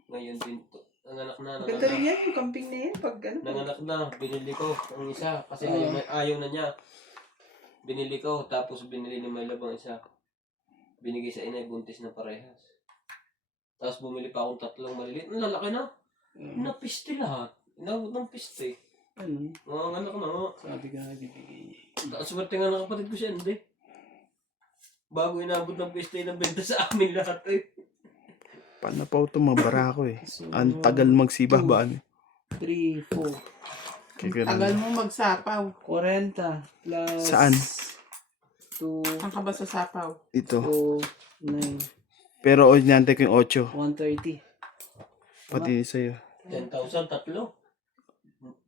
Ngayon din to. Nanganak na. Maganda rin yan, yung camping na yan. Pag ano. Nanganak na. Binili ko ang isa. Kasi Oo. ayaw na niya. Binili ko. Tapos binili ni Mylab ang isa. Binigay sa inay. Buntis na parehas. Tapos bumili pa akong 3 maliliit. Ang lalaki na. Napiste lahat. Inabot ng piste. Ano? Mga anak na nga. Sabi ka nga bibigay niya. Swerte nga ng kapatid ko siya, hindi. Bago inabot ng piste ng benta sa amin lahat eh. Paano pa ito mabara ako eh. So, Ang tagal magsibah ba ano eh. 3, 4. Kaya Tagal ganun. mo magsapaw. 40 plus... Saan? 2, Ang ka ba sa sapaw? Ito. 9, Pero nyante ko yung 8. 130. Pati sa'yo. 10,000, tatlo.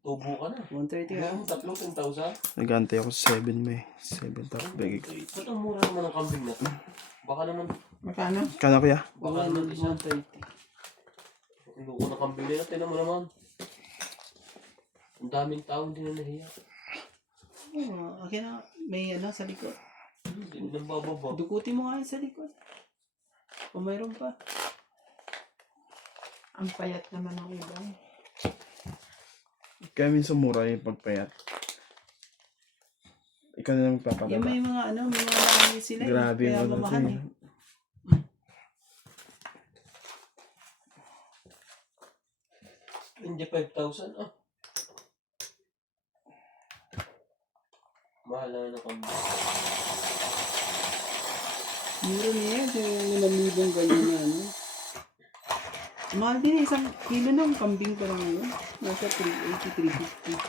Tubo ka na. 130 ka. Ano, tatlo, 10,000? Nagantay ako sa 7 May. 7 tapos bigay ko. Ba't ang mura naman ng kambing na to? Baka naman, Magkano? Kano kuya? baka naman isa. 130. Ang loko ng kambing nila, tinan mo naman. Ang daming tao, hindi na nahiya. Oh, akin na, may ano sa likod. Hindi na bababa. Dukutin mo nga yun sa likod. Kung mayroon pa. Ang payat naman ng iba. Kaya minsan mura yung pagpayat. Ikaw na lang Yung magpapataba. may mga ano, may mga laki sila. Grabe Kaya yung ano mamahal to eh. eh. Hindi 5,000 ah. Mahal na ng kambing. Mura niya yan, yung 5,000 ganyan na ano. Mahal din eh, 1 kilo ng kambing parang ano. Nasa 380, 350.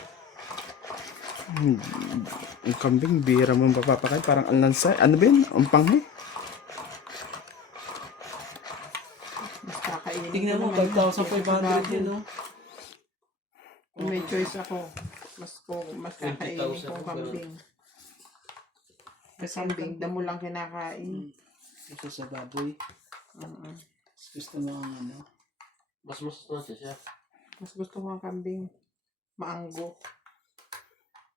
Ang kambing, bira mo papapakain. Parang ang lansay. Ano ba yun? Ang panghi. Mas kakainin Tingnan ko mo, naman 5,500 yun, no? Kung may choice ako, mas kakainin 20,000 kong kambing. Kasi kambing, damo lang kinakain. Gusto sa baboy. Gusto mo ang ano. Mas natin siya. Mas gusto ko ang kambing. Maanggo.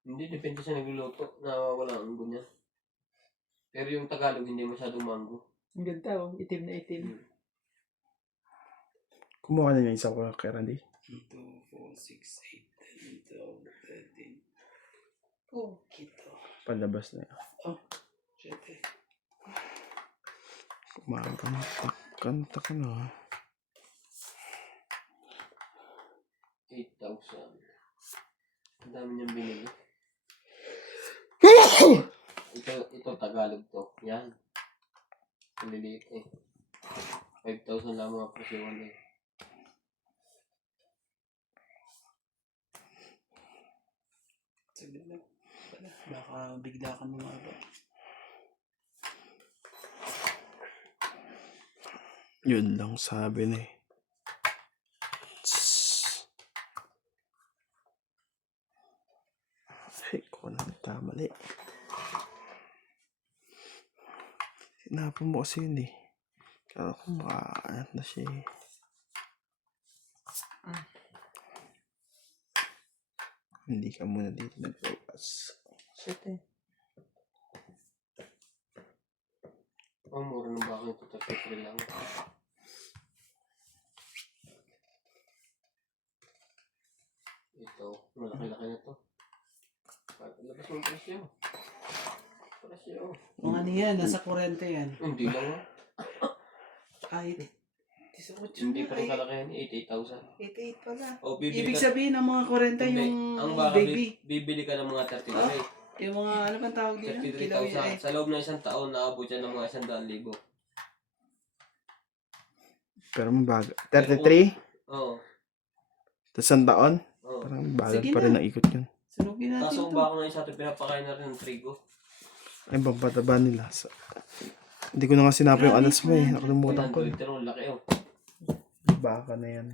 Hindi, depende sa nagluluto na wala ang gunya. Pero yung Tagalog hindi masyadong mango. Ang ganda oh, itim na itim. Kumuha na niya isa ko kay Randy. 2, 4, 6, 8, 10, 12, 13. Oh, kito. Palabas na yun. Oh, 7. Kanta ka na. 8,000. Ang dami niyang binili. Ito Tagalog to. Yan. Ang liliit eh. 5,000 lang mga presyon eh. Saglit lang. Baka bigla ka lumaba. Yun lang sabi na eh. Tss. Ay, ko na nagkamali. Sinabi mo kasi yun eh. Kaya ko makaanat na siya eh. Hindi ka muna dito nag-focus. Shit eh. Ang mura ng bakang ito, 33 lang. Ito, malaki-laki na to. Labas mo ang presyo. Presyo. Kung ano yan, nasa 40 yan. Hindi lang ah. Ay, 18 Hindi na pa rin eh. kalaki yan, 88,000. 88 pala. O, bibili Ibig ka. sabihin ng mga 40 Hindi, yung ang baka baby. bibili ka ng mga 33. Yung mga ano pang tawag dito? Kilaw yan eh. 33,000. Sa loob ng isang taon, naabot yan ng mga 100,000. Pero mabagal. 33? Oo. Tapos ang taon? Oo. Parang bagal Sige pa na. rin ang ikot yun. Sunugin natin Kaso ang ito. baka ngayon sa atin, pinapakain na rin ng trigo. Ay, pampataba nila. Hindi ko na nga sinabi yung alas mo eh. Nakalimutan ko. 120 rin, laki oh. Baka na yan.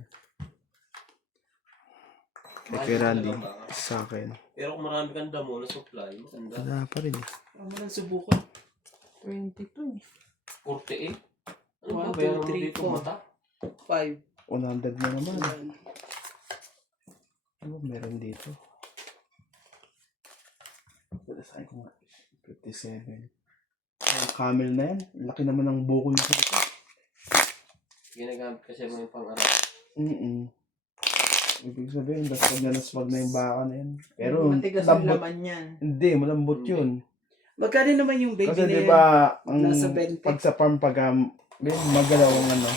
Kay Mahal kay din Randy. talaga ang baka. Sa akin. Pero kung marami kang damo na supply, maganda. Wala pa rin eh. Ano lang subukan. 22 eh. 48. Ano One, ba two, bayaran mo three, dito, four. mata? 5. 100 na naman. Ano meron dito? Pwede sa'yo ko nga. 57. Ang camel na yan. Laki naman ng buko nito. Ginagamit kasi mo yung pang-arap. Ibig sabihin, daswag na naswag na yung baka na yan. Pero, Matigas ang lambot. laman yan. Hindi, malambot yun. Magkano naman yung baby Kasi na di yan? ba, ang Nasa 20. pag sa farm, pag magalaw ang ano,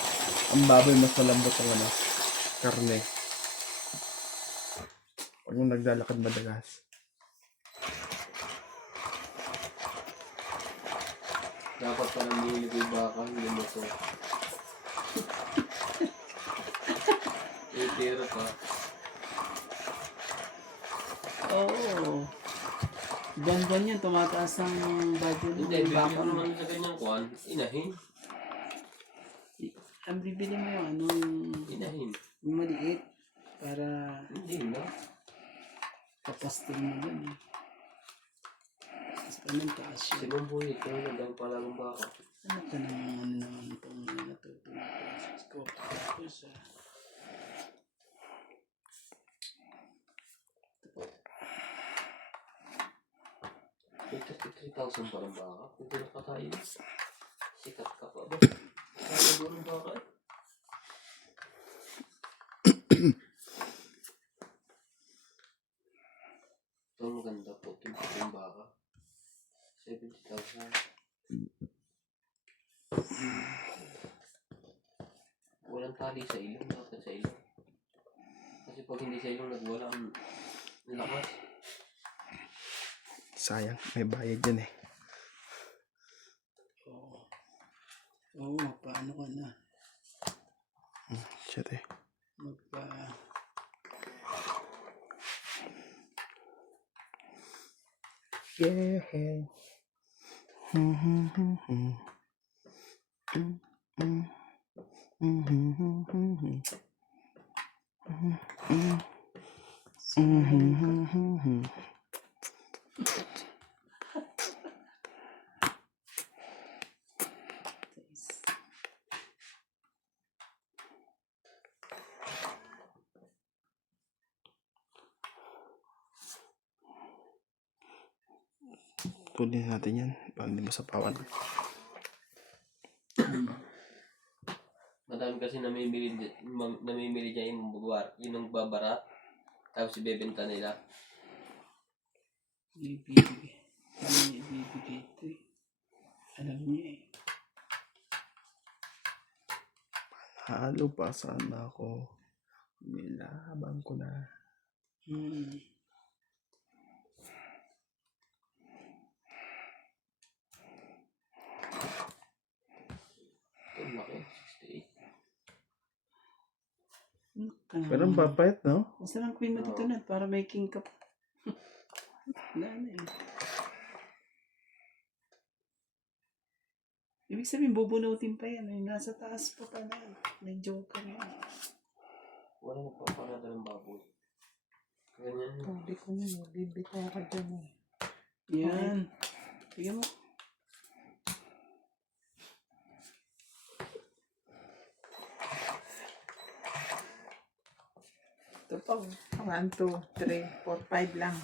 ang baboy mas malambot ang ano, karne. Huwag yung naglalakad madalas. Dapat pa nang nilili ko yung baka, hindi mo to. Tira pa. Oo. Buwan-buwan yan, tumataas ang budget Hindi, ng bibili baka. mo naman sa ganyang kuhan, inahin. Ang bibili mo yung ano, Inahin. yung maliit. Para Hindi na. kapastil mo dun eh. Tapos anong taas Si yun? Mamboy, ito yung nagdang pala ng baka. Ano ka naman naman itong natutunan ko? Tapos May 33,000 pa ng baka. Ito na pa tayo. Sikat ka pa ba? Kaya doon ng baka eh. Ito ang maganda po. Ito yung baka. 70,000. Walang tali sa ilong. Dapat sa ilong. Kasi pag hindi sa ilong, nagwala ang lakas. Sayang, may bayad yan eh. Oo, paano ka na? Shit eh. Yeah. Tuloy natin yan. Para hindi masapawan. Madami kasi namimili niya yung babarat. Tapos ibebenta nila. Ibibigay ito eh. Alam niya eh. Halo pa sana ako. Nilaban ko na. Ito laki. 68. Pero ang papayat, no? Masarang queen mo dito na para may king ka pa. Wala na eh. Ibig sabihin, bubunutin pa yan. Eh. Nasa taas pa pala. May joker yan. Wala nagpaparada ng baboy. Ganyan. Sabi ko na, bibitaw ka dyan. Yan. Tingnan mo. Ito pa. 1, 2, 3, 4, 5 lang.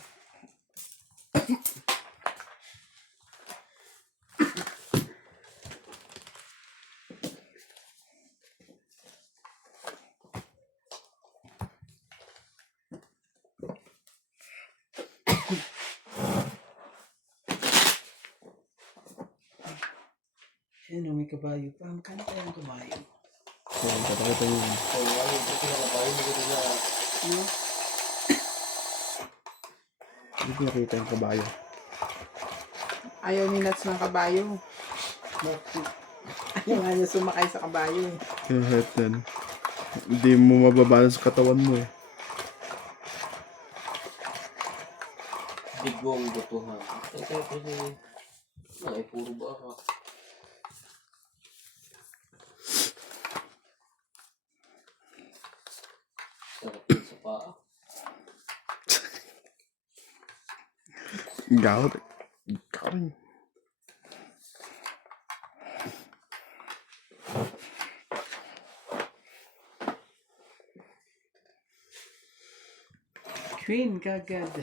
Ayun, may kabayo pa. Magkano kaya ang kabayo? So, papakita niyo. So, ano yung pinakabayo mo dito na No? Hindi ko nakita yung kabayo. Ayaw ni Nats ng kabayo. Bakit? Ayaw nga niya sumakay sa kabayo. Kahit yan. Hindi mo mababalance sa katawan mo eh. bigong butuhan. Ito kasi, ay puro baka. Sarap yun sa paa. Gawat. Karin. Queen kagad.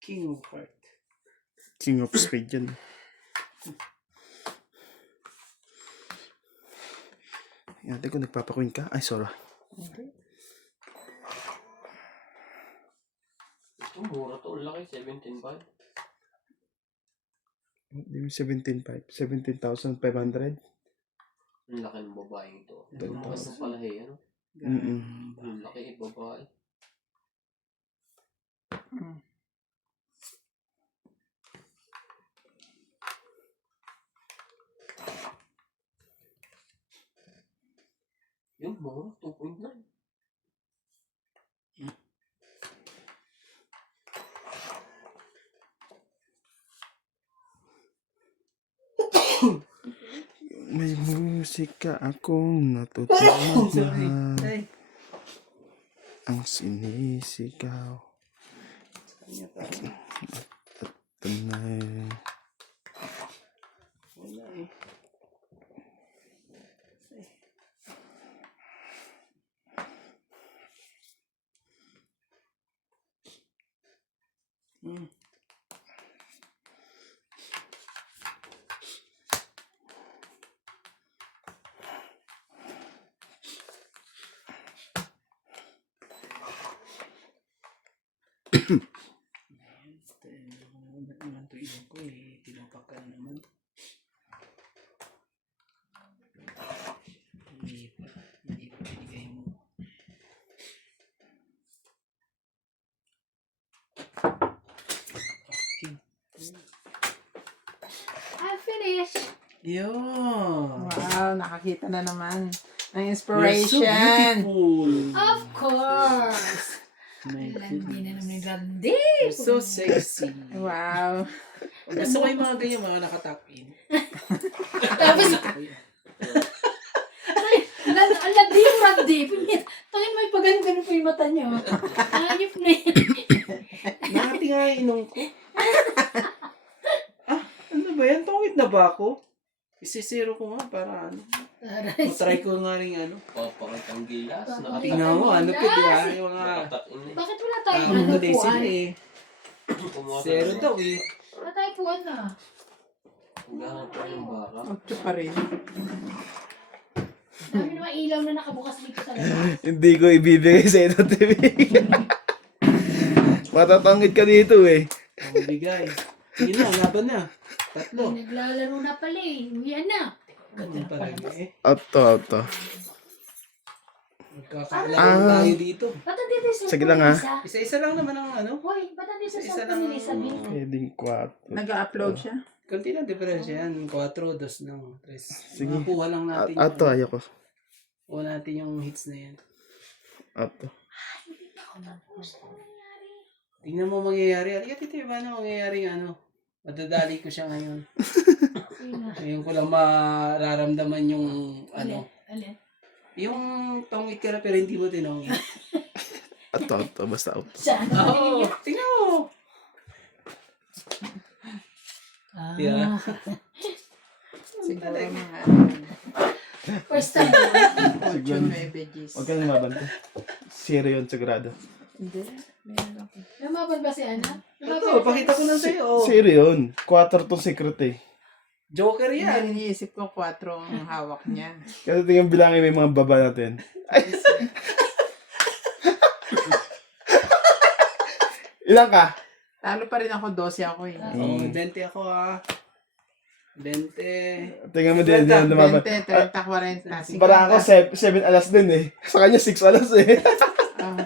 King of Heart. King of Spade yan. Ate ko, nagpapakuin ka? Ay, sorry. Ito, mura to. Ang laki, 17.5. Hindi mo 17,500. 17,500. Ang laki ng babaeng ito. Ito, Ang laki ng palahi, ano? Mm-mm. Ang laki, babae. Yung mura, 2.9. May musika akong natutunan. Sorry. Ay. Ang sinisigaw. Kanya pa. Tunay. Wala eh. Hmm. Naman to ilong ko eh. Tinapakan naman. Hindi pa binigay mo. Okay. I'm finished. Yun. Wow, nakakita na naman ng You're so inspiration. beautiful. Of course. My Landi na goodness. naman yung landi. You're so sexy. Wow. Gusto ko yung mga ganyan, mga nakatap-in. Tapos, ang landi yung landi. Tangin mo yung pagano-gano pa yung mata niyo. Ayop na yan. Nakati nga yung inong ko. Ano ba yan? Tungit na ba ako? Isisiro ko nga para ano. Try ko nga rin ano. Papakitang gilas. Tingnan mo, ano po diba? Yung mga Nakatak-in eh. Bakit wala tayong ano ano tuloy sila puan? eh. Kumuha ka Zero naman. daw eh. Wala tayong puan na. Hanggang pa yung baka. 8 pa rin. Dami naman ilaw na nakabukas dito sa labas. Hindi ko ibibigay sa ito, TV. Matatangit ka dito eh. Ang bigay. Sige na, laban na. Tatlo. Ay, naglalaro na pala eh. Uwian na. Ganun talaga eh. Ato. Magkakaalala tayo dito. Ba't nandito yung Sige cellphone lang, ni ha? Lisa? Isa-isa lang naman ang ano. Hoy, ba't nandito yung Isa cellphone ni lang. Lisa, Bill? Pwedeng 4. Nag-upload siya. Kunti lang diferensya yan. 4, 2, no. 3. Sige. Makuha lang natin Ato, ayoko. Kuha natin yung hits na yan. Ato. Tingnan mo mangyayari. Halika tito, ba na mangyayari ano? Madadali ko siya ngayon. Ngayon ko lang mararamdaman yung ano. Alin? Yung tongit ka na pero hindi mo tinongit. Ato. Basta auto. Saan? Oo, tingnan mo. Ah, Yeah. Siguro mga first time. Fortune 9 Gs. Huwag ka lumaban to. Zero yun, sigurado. Hindi. Meron ako. Lumaban ba si Ana? Ito, pakita ko na sa'yo. Zero yun. 4 tong secret eh. Joker Yan, yan. iniisip ko 4 ang hawak niya. Kasi tingnan bilangin may mga baba natin. Ilan ka? Talo pa rin ako, 12 ako eh. Oo, 20 ako ah. 20. Tingnan mo din, yan lumaban. 20, 30, 40, 50. Para ako 7 alas din eh. Sa kanya 6 alas eh. Ah,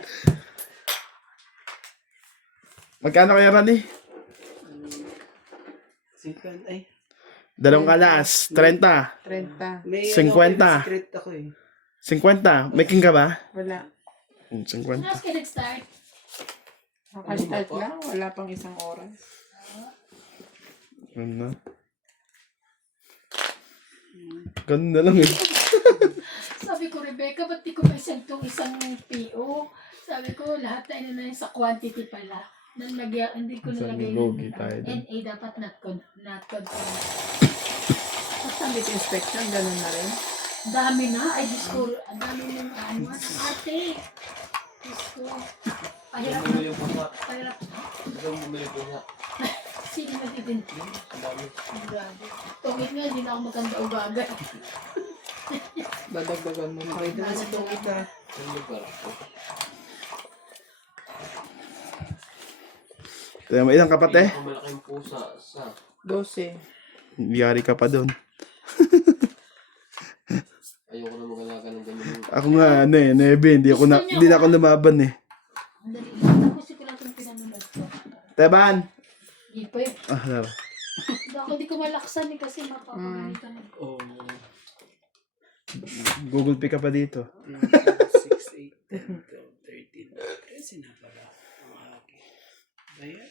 Magkano kaya Rani? 50, ay. 2 alas, 30, 30. May 50. secret ako eh. 50. May king ka ba? Wala. 50. Tapos ka nag-start. Nakastart lang. Wala pang isang oras. Ano na? Ganun na lang eh. Sabi ko, Rebecca, ba't di ko may send tong isang PO? Sabi ko, lahat na yun sa quantity pala. Hindi ko Saan nalagay lugi tayo dun? NA dapat not confirmed. Basta may inspection, ganun na rin. Dami na. Ay, Diyos ko. Ang dami ng ano. Ang arte. Diyos ko. Pahirap na. Bumili po nga. Pahirap na. Ikaw bumili po nga. Sino nagtitin? Ang dami. Grabe. Tungit nga, hindi na ako maganda o bagay. Dadagdagan mo na rin. Pakita na si tongit ah. Ang lugar ko. Tingnan mo, ilang kapate? Ang malaking pusa sa 12. Yari ka pa doon. ayoko na mag-alaga ng ganyan. Ako nga, ano eh, 9. Hindi na ako lumaban eh. Ang dali lang. Tapos ko lang itong pinanonood ko. Teban! Hindi pa yun. Ah, laro. Hindi ko malaksan eh kasi mapapagalitan ako. Oo. Google Pay ka pa dito. 6, 8, 10, 12, 13. Kasi na pala. Okay. Ayan.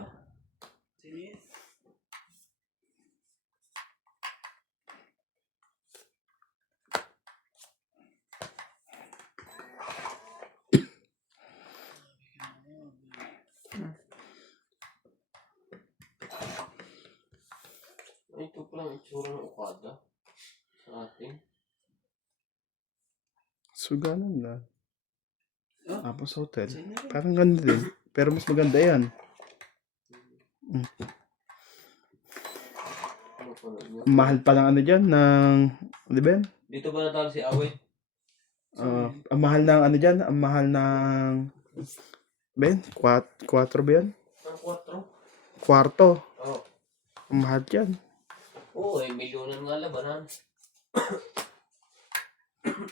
Ah. Sino yan? Ay, ito pa lang itsura ng Okada. Sa atin. Sugalan na. Oh. Tapos hotel. Sino yan? Parang ganda din. Pero mas maganda yan. Ano pa lang yun? Mahal pa lang ano dyan ng... Di ba yan? Dito ba natalo si Awit? Ang mahal ng ano dyan? Ang mahal ng... Ben? 4 ba yan? Ang 4. Kwarto. Oo. Ang mahal dyan. Oo, eh, milyonan nga labanan.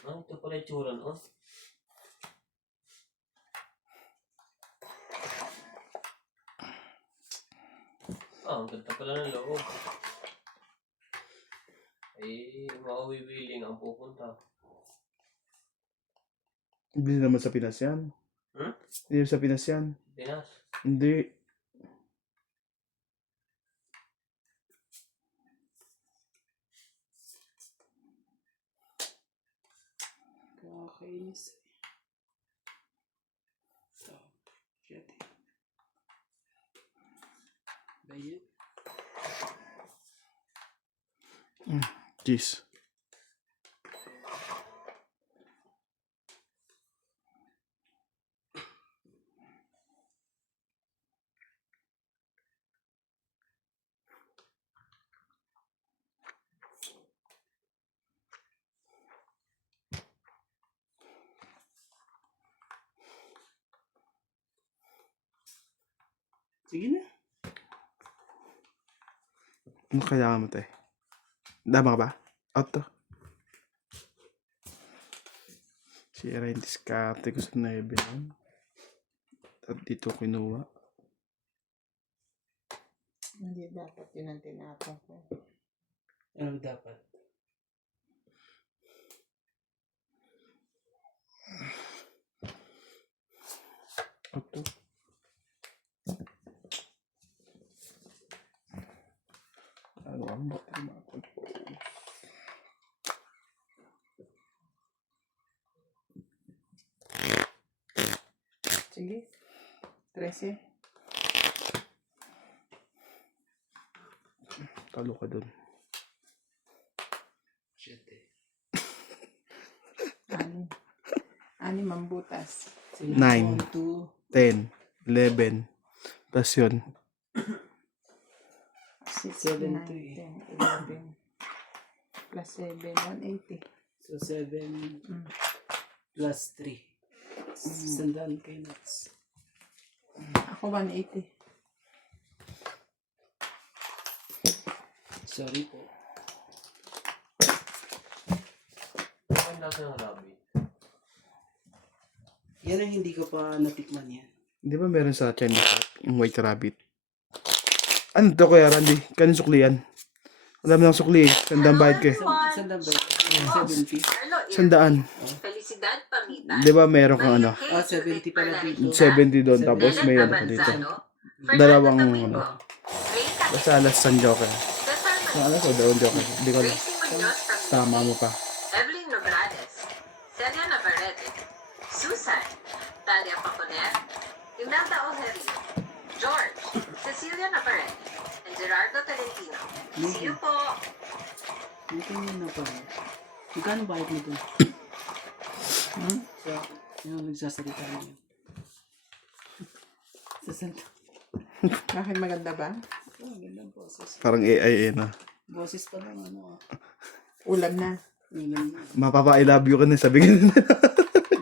Ano ito pala itsura no? Ang ganda pala ng loob. Eh, mauwiwiling ang pupunta. Hindi naman sa Pinas yan. Hmm? Hindi naman sa Pinas yan. Pinas. Hindi. Kakainis. Ito. Shit. Ayan. Jeez. Sige na. Ano kailangan mo tayo? Dama ka ba? Out to. Sira yung diskarte ko sa 9 yan. At dito kinuha. Hindi dapat yun ang tinapon ko. Ano dapat? Ano ang mapag-post? Sige. 13. Talo ka dun. Shit eh. 6 ang butas. 9, 2, 10, 11. Tapos yun. 6, 7 9, to eh. 10, 11. Plus 7, 180. so 7 plus 3. Sandaan kay Nats. Ako 180. Sorry po. Ano nasa ng rabbit? Yan ang hindi ko pa natikman yan. Di ba meron sa Chinese shop, yung white rabbit? Ano to kuya Randy? Kanin sukli yan? Wala mo ng sukli eh. Sandang bayad ka eh. Sandaan ba? 70? Carlo Sandaan. Felicidad Pamitan. Di ba meron kang ano? Ah, 70 pala dito. 70 doon. Tapos may ano ko dito. Dalawang ano. Basta alas San Joker. Ang alas o dalawang Joker. Hindi ko alam. Tama mo pa. Evelyn Nograles, Celia Navarrete, Susan, Talia Paconet, Imelda Ojerio, George, Cecilia Navarrete, and Gerardo Tolentino. See you po! Dito yun na pala. Magkano bayad mo doon? Sa, yung nagsasalita mo yun. Sa santa. Bakit maganda ba? Oh, gandang boses. Parang AI na. Boses pa lang ano ah. Ulam na. Ganyan na. Mapapa I love you ka na sabi ka na.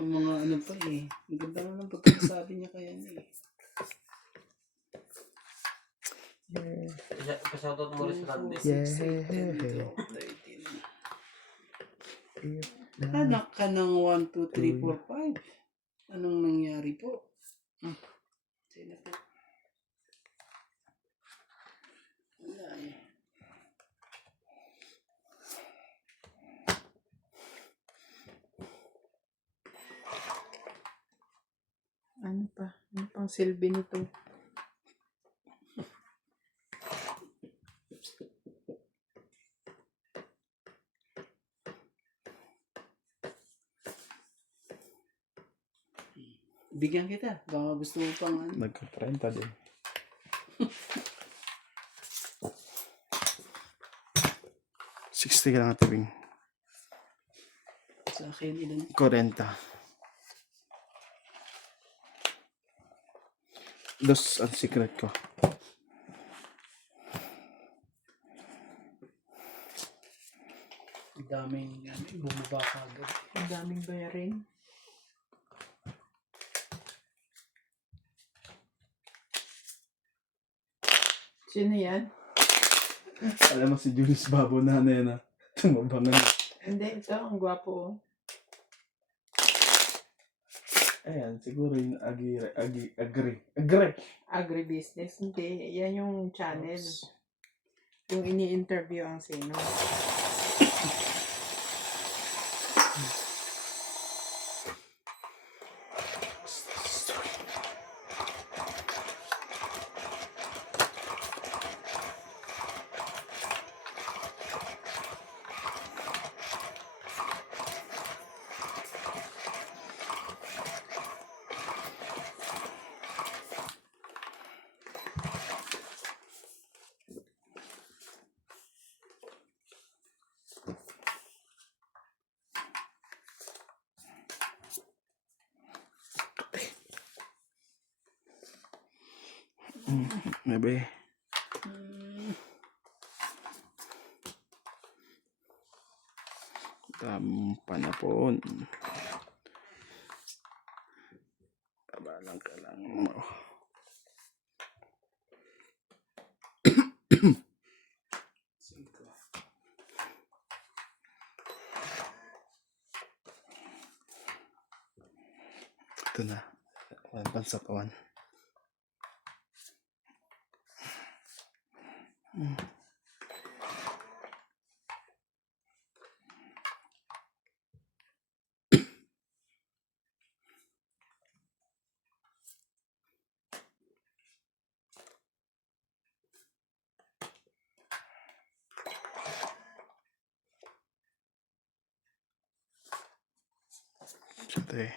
Yung mga ano pa eh. Ang ganda na ng pagkakasabi niya kaya niya eh. Pasoutout mo rin sa Randy. 6, 8, 10, 12, 13. Anak ka ng 1, 2, 3, 4, 5. Anong nangyari po? Sino po? Wala eh. Ano pa? Ano pang silbi nito? Bigyan kita. Baka gusto mo pang ano. Nagka-30 din. $60 ka lang at tibing. Sa akin ilan. 40. Dos ang secret ko. Ang daming ano, bumaba ka agad. Ang daming bayarin. Sino yan? Alam mo si Julius Babo na ano yan ah. Tumabangan. Hindi, ito. Ang gwapo. Oh. Ayan, siguro yung agri. Agribusiness. Hindi. Yan yung channel. Yung ini-interview ang sino. Maybe. Tamang panapon. Kabalang ka lang mo. Ito na. Pansapawan. Ate.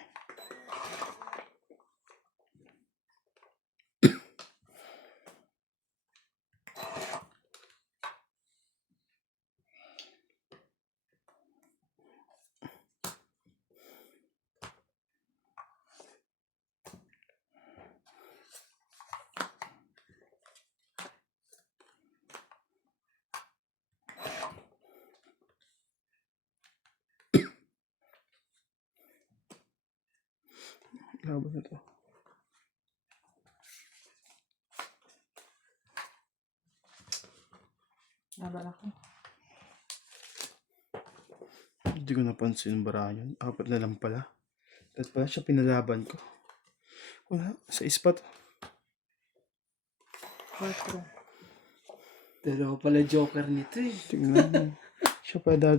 Labo na to. Laban ako. Hindi ko napansin yung barahan yun. 4 na lang pala. At pala siya pinalaban ko. Wala. Sa ispat. 4. Dalawa pala joker nito eh. Tingnan mo. Siya pa dahil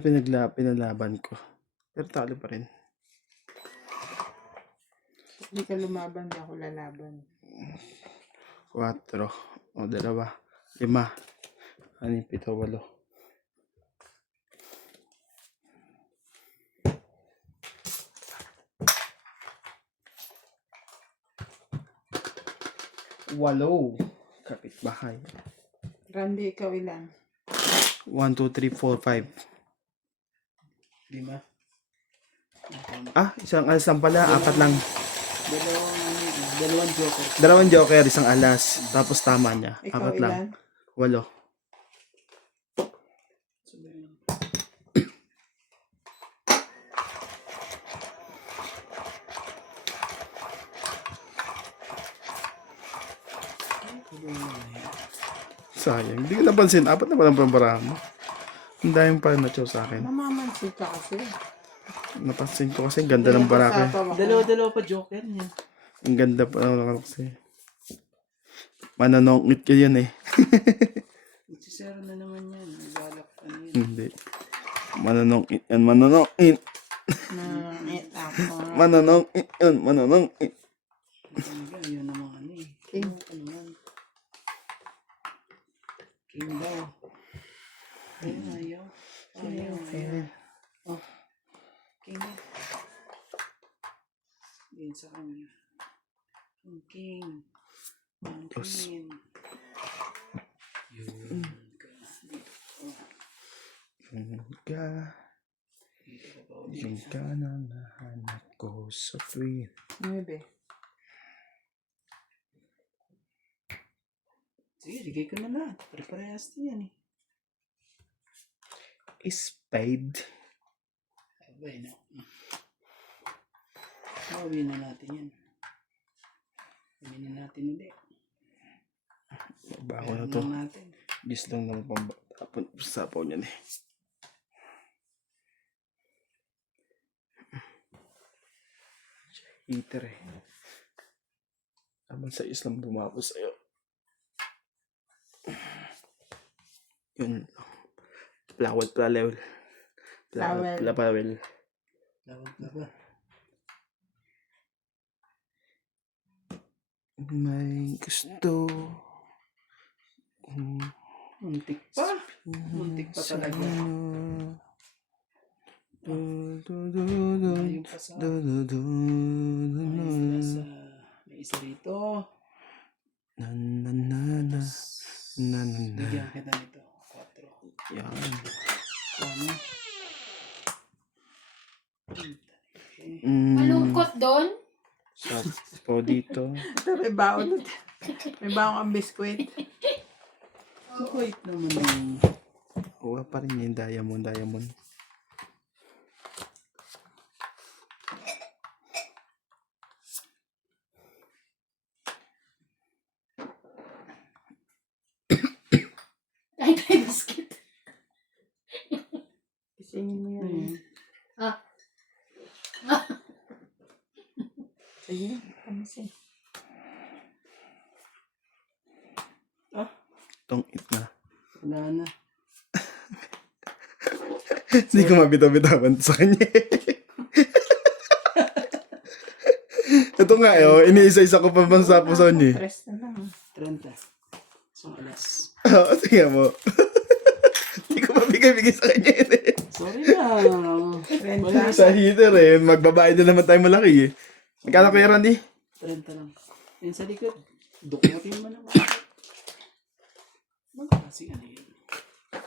pinalaban ko. Pero talo pa rin. Hindi ka lumaban, di ako lalaban. 4. O 2. 5. 6, 7, 8. Walo. Kapitbahay. Randy, ikaw ilan? 1, 2, 3, 4, 5. 5. Isang alas lang pala. 4 lang. Dalawang joker. 2 joker, isang alas. Tapos tama niya. Ikaw 4 lang. ilan? 8. Sayang. Hindi ko napansin. 4 na palang pambarahan mo. Ang dahil pa na sa akin. Mamamansin ka kasi. Napansin ko kasi ang ganda ng barako. Dalawa pa joker niya. Ang ganda pa ng kasi. Mananongit ka yun eh. Magsisero na naman yan. Balak pa na yan. Hindi. Mananongit yan. Mananongit. Ako. Mananongit yan. Mananongit. Talaga, yun ang mga ano eh. King. Ano yan? King daw. Ayaw. Oh. King. Din sa kanya. King. King. Yun. Yung ka na nahanap ko sa tuwin. 9. Sige, ligay ko na lahat. Pare-parehas na yan eh. Spade. Abay na. Mawin na natin yan. Mawin na natin ulit. Bago na Meron to. lang natin. Gis lang naman pang sapaw niyan eh. Heater eh. Naman sa Islam bumapos sa'yo. Yun. Plawal. Plawel. Plawel. Lawag na ba? May gusto. Muntik pa. Muntik pa talaga. Ayun pa sa... May isa rito. Bigyan kita nito. 4. Yan. Ano? Malungkot doon. Sapo dito. Ito, may baon. May baon ang biskwit. Wait naman yung... Kuha pa rin yung diamond. Ay, may biscuit. Isingin mo yan. Sige, kamisin. Itong it na. Wala na. Hindi ko mabitaw-bitawan sa kanya. Ito nga iniisa-isa ko pa bang sapo sa kanya. Press na lang. 30. Isang alas. Tingnan mo. Hindi ko mabigay-bigay sa kanya yun eh. So, Sorry na. Renta. Sa heater eh. Magbabayad na naman tayo malaki eh. Magkano Kuya Randy? 30 lang. Yan sa likod. Dukutin mo naman. Magkasi ano yun.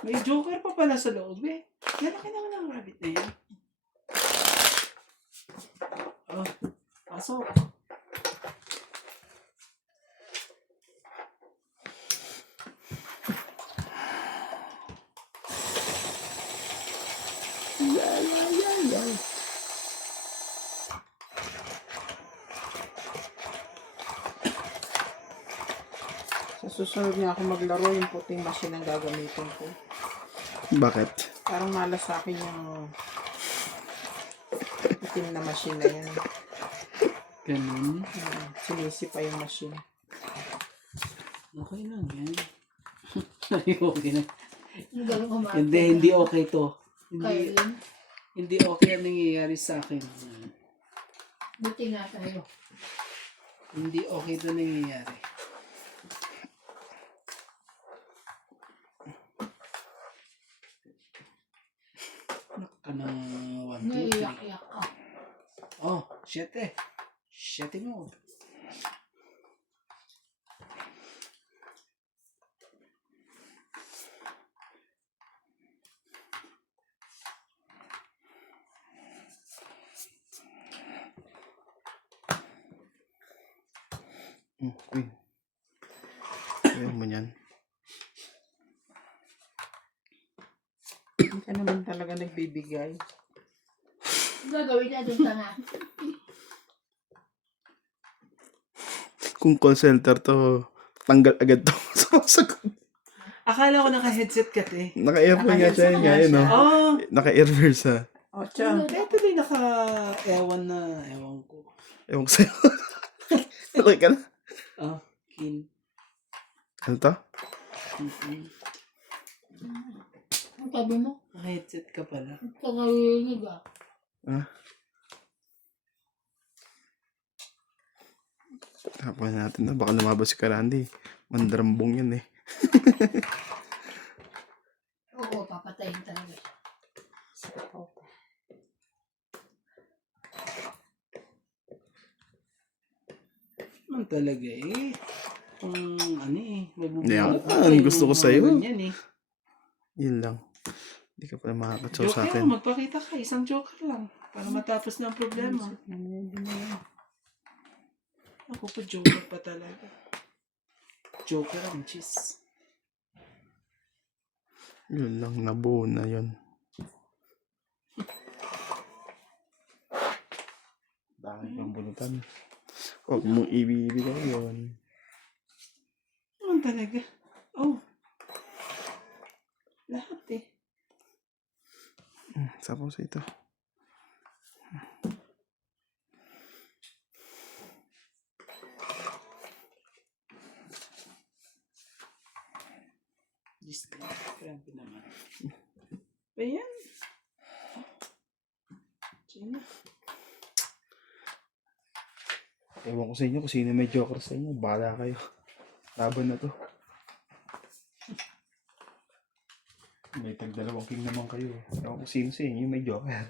May joker pa pala sa loob eh. Lalaki naman ang rabbit na yan. Oh, pasok. Sa susunod nga ako maglaro, yung puting machine ang gagamitin ko. Bakit? Parang malas sa akin yung puting na machine na yan. Ganun. Sinisi pa yung machine. Okay lang yan. Okay na. Yung galing umarte. Hindi okay to. Kayo yun. Hindi okay ang nangyayari sa akin. Buti nga tayo. Hindi okay to nangyayari. Ka ng 1, 2, 3. Naiyak-iyak ka. Oh, 7. 7 mo. Queen. Ayaw mo yan. Hindi ka naman talaga nagbibigay. Gagawin na dun tanga. Kung call center to, tanggal agad to. Sumasagot. Akala ko naka-headset ka, te. Naka-earphone nga siya nga yun, no? Oh, Naka-earverse ha. Ocha. eto din naka-ewan na, ewan ko. Ewan ko sa'yo. Okay ka na? Ah, kin. Ano to? Ang sabi mo, Naka-headset ka pala. ito narinig ah. Tapos natin na. Baka lumabas si Karandi. Mandrambong yun eh. Oo, papatayin talaga siya. Man talaga eh. Kung ano eh. Yan, gusto ko sa'yo. Yan eh. Yun lang. Hindi ka pala makakatsaw sa Joker, akin. magpakita ka. Isang joker lang. Para matapos na ang problema. Ako pa joker pa talaga. Joker ang cheese. Yun lang, nabuo na yun. Dahil kang bulutan. Huwag mong ibibigay yun. Naman talaga. Oh. Lahat eh. Sapaw sa ito. Just grabe naman. Ayan. Sino? Ewan ko sa inyo kung sino may joker sa inyo. Bahala kayo. Laban na to. May tag-dalawang king naman kayo. Ewan ko sino sa inyo may joker.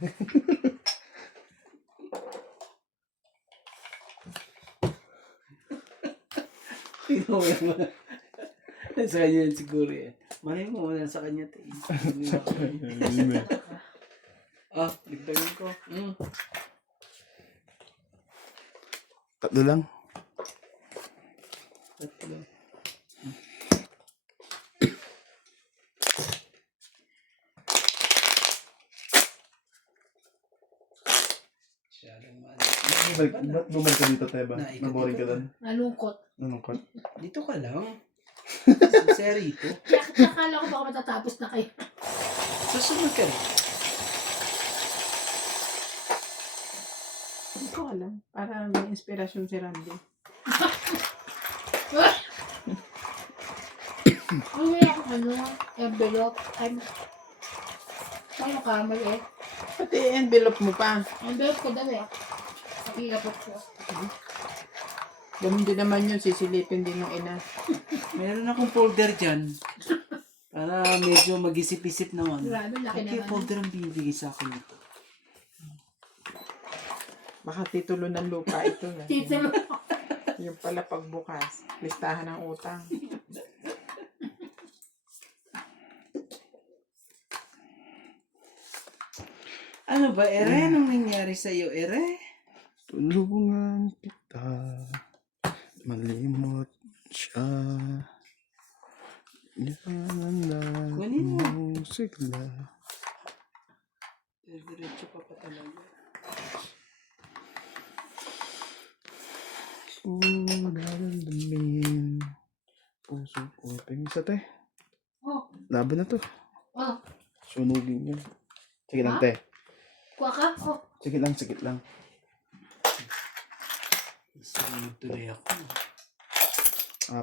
Sino mo naman? Nasa kanya yan siguro yan. Malay mo, nasa kanya tayo. Ah, ligtagin ko. Tatlo lang. Tatlo. Masyadong Ba't bumalik ka dito, Teba? Naikot Naboring ka dito. doon? Nalungkot. Nanungkot? Dito ka lang. Serito. Akala ko baka matatapos na kayo. Susunod ka rin. Hindi ko alam. Para may inspirasyon si Randy. Ano envelope. Ano ka, mali. Pati envelope mo pa. Envelope ko daw eh. Pakilapot ko. Ganun din naman yun. Sisilipin din ng ina. Meron akong folder dyan. Para medyo mag-isip-isip naman. Grabe, laki Kaya naman. folder ang binibigay sa akin ito. Baka titulo ng lupa ito. Titulo. Yung pala pagbukas, listahan ng utang. Ano ba, Ere? Anong nangyari sa'yo, Ere? Tulungan kita. Malimot siya. Yanan Kunin mo. mo sila. Diretso pa talaga. Dalamdamin. Puso ko. Pingin sa te. Oh, Laban na to. oh. Sunugin yan. Sige lang, Ha? te. Kuha ka? Oh. Sige lang, sige lang. Sunod tuloy ako.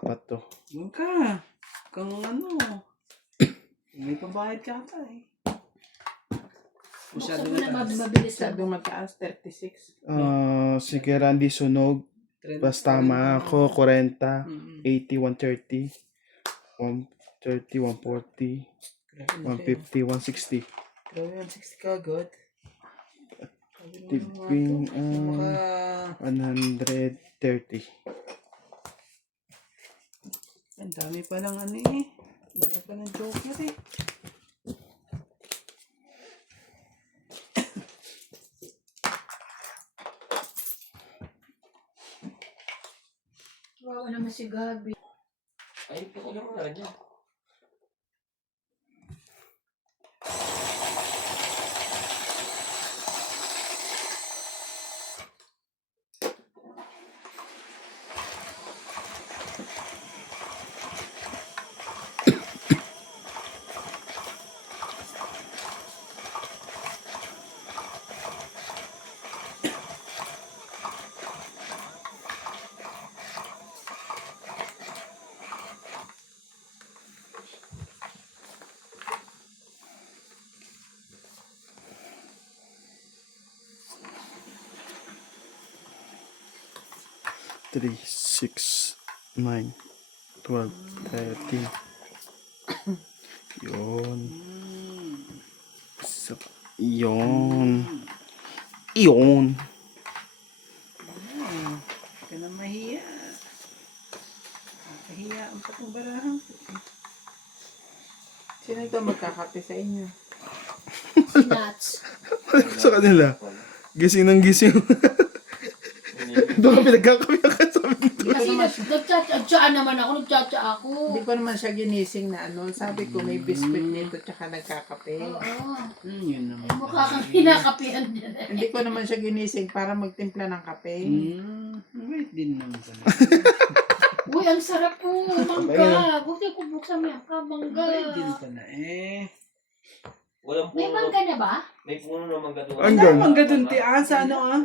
4 to. Huwag ka. Kung ano. May pabayad ka ata eh. Buksan Masyado mo na na mabilis lang. Masyadong mataas, 36. Sige, Randy, sunog. Basta tama ako, 40, 80, 130, 130, 140, 150, 160. Grabe, 160 ka agad. Tiping, Maka... 130. Ang dami palang ano eh. Ang dami palang joker eh. Wow, naman si Gabi. Ay, pakilang nga dyan. Three, 6, 9, 12, 13. Yun. Isa pa. Yun. Yun. Huwag ka na mahiya. Mahiya ang patong barahan. Sino ito magkakape sa inyo? Si Nats. Sa kanila. Gising ng gising. Doon ka pinagkakabiyakan sa amin. Kasi nagtsatsa naman ako, nagtsatsa ako. Hindi ko naman siya ginising na ano. Sabi ko may biscuit nito tsaka nagkakape. Oo. Yun naman. Ay, mukha kang pinakapihan dyan. Hindi ko naman siya ginising para magtimpla ng kape. Wait din naman pala. Uy, ang sarap po. Mangga. Huwag ko buksan mo yan ka, mangga. Wait din pala eh. Walang May puno. mangga na ba? May puno na mangga doon. Ang ganda. Mangga dun ti sa ano ah.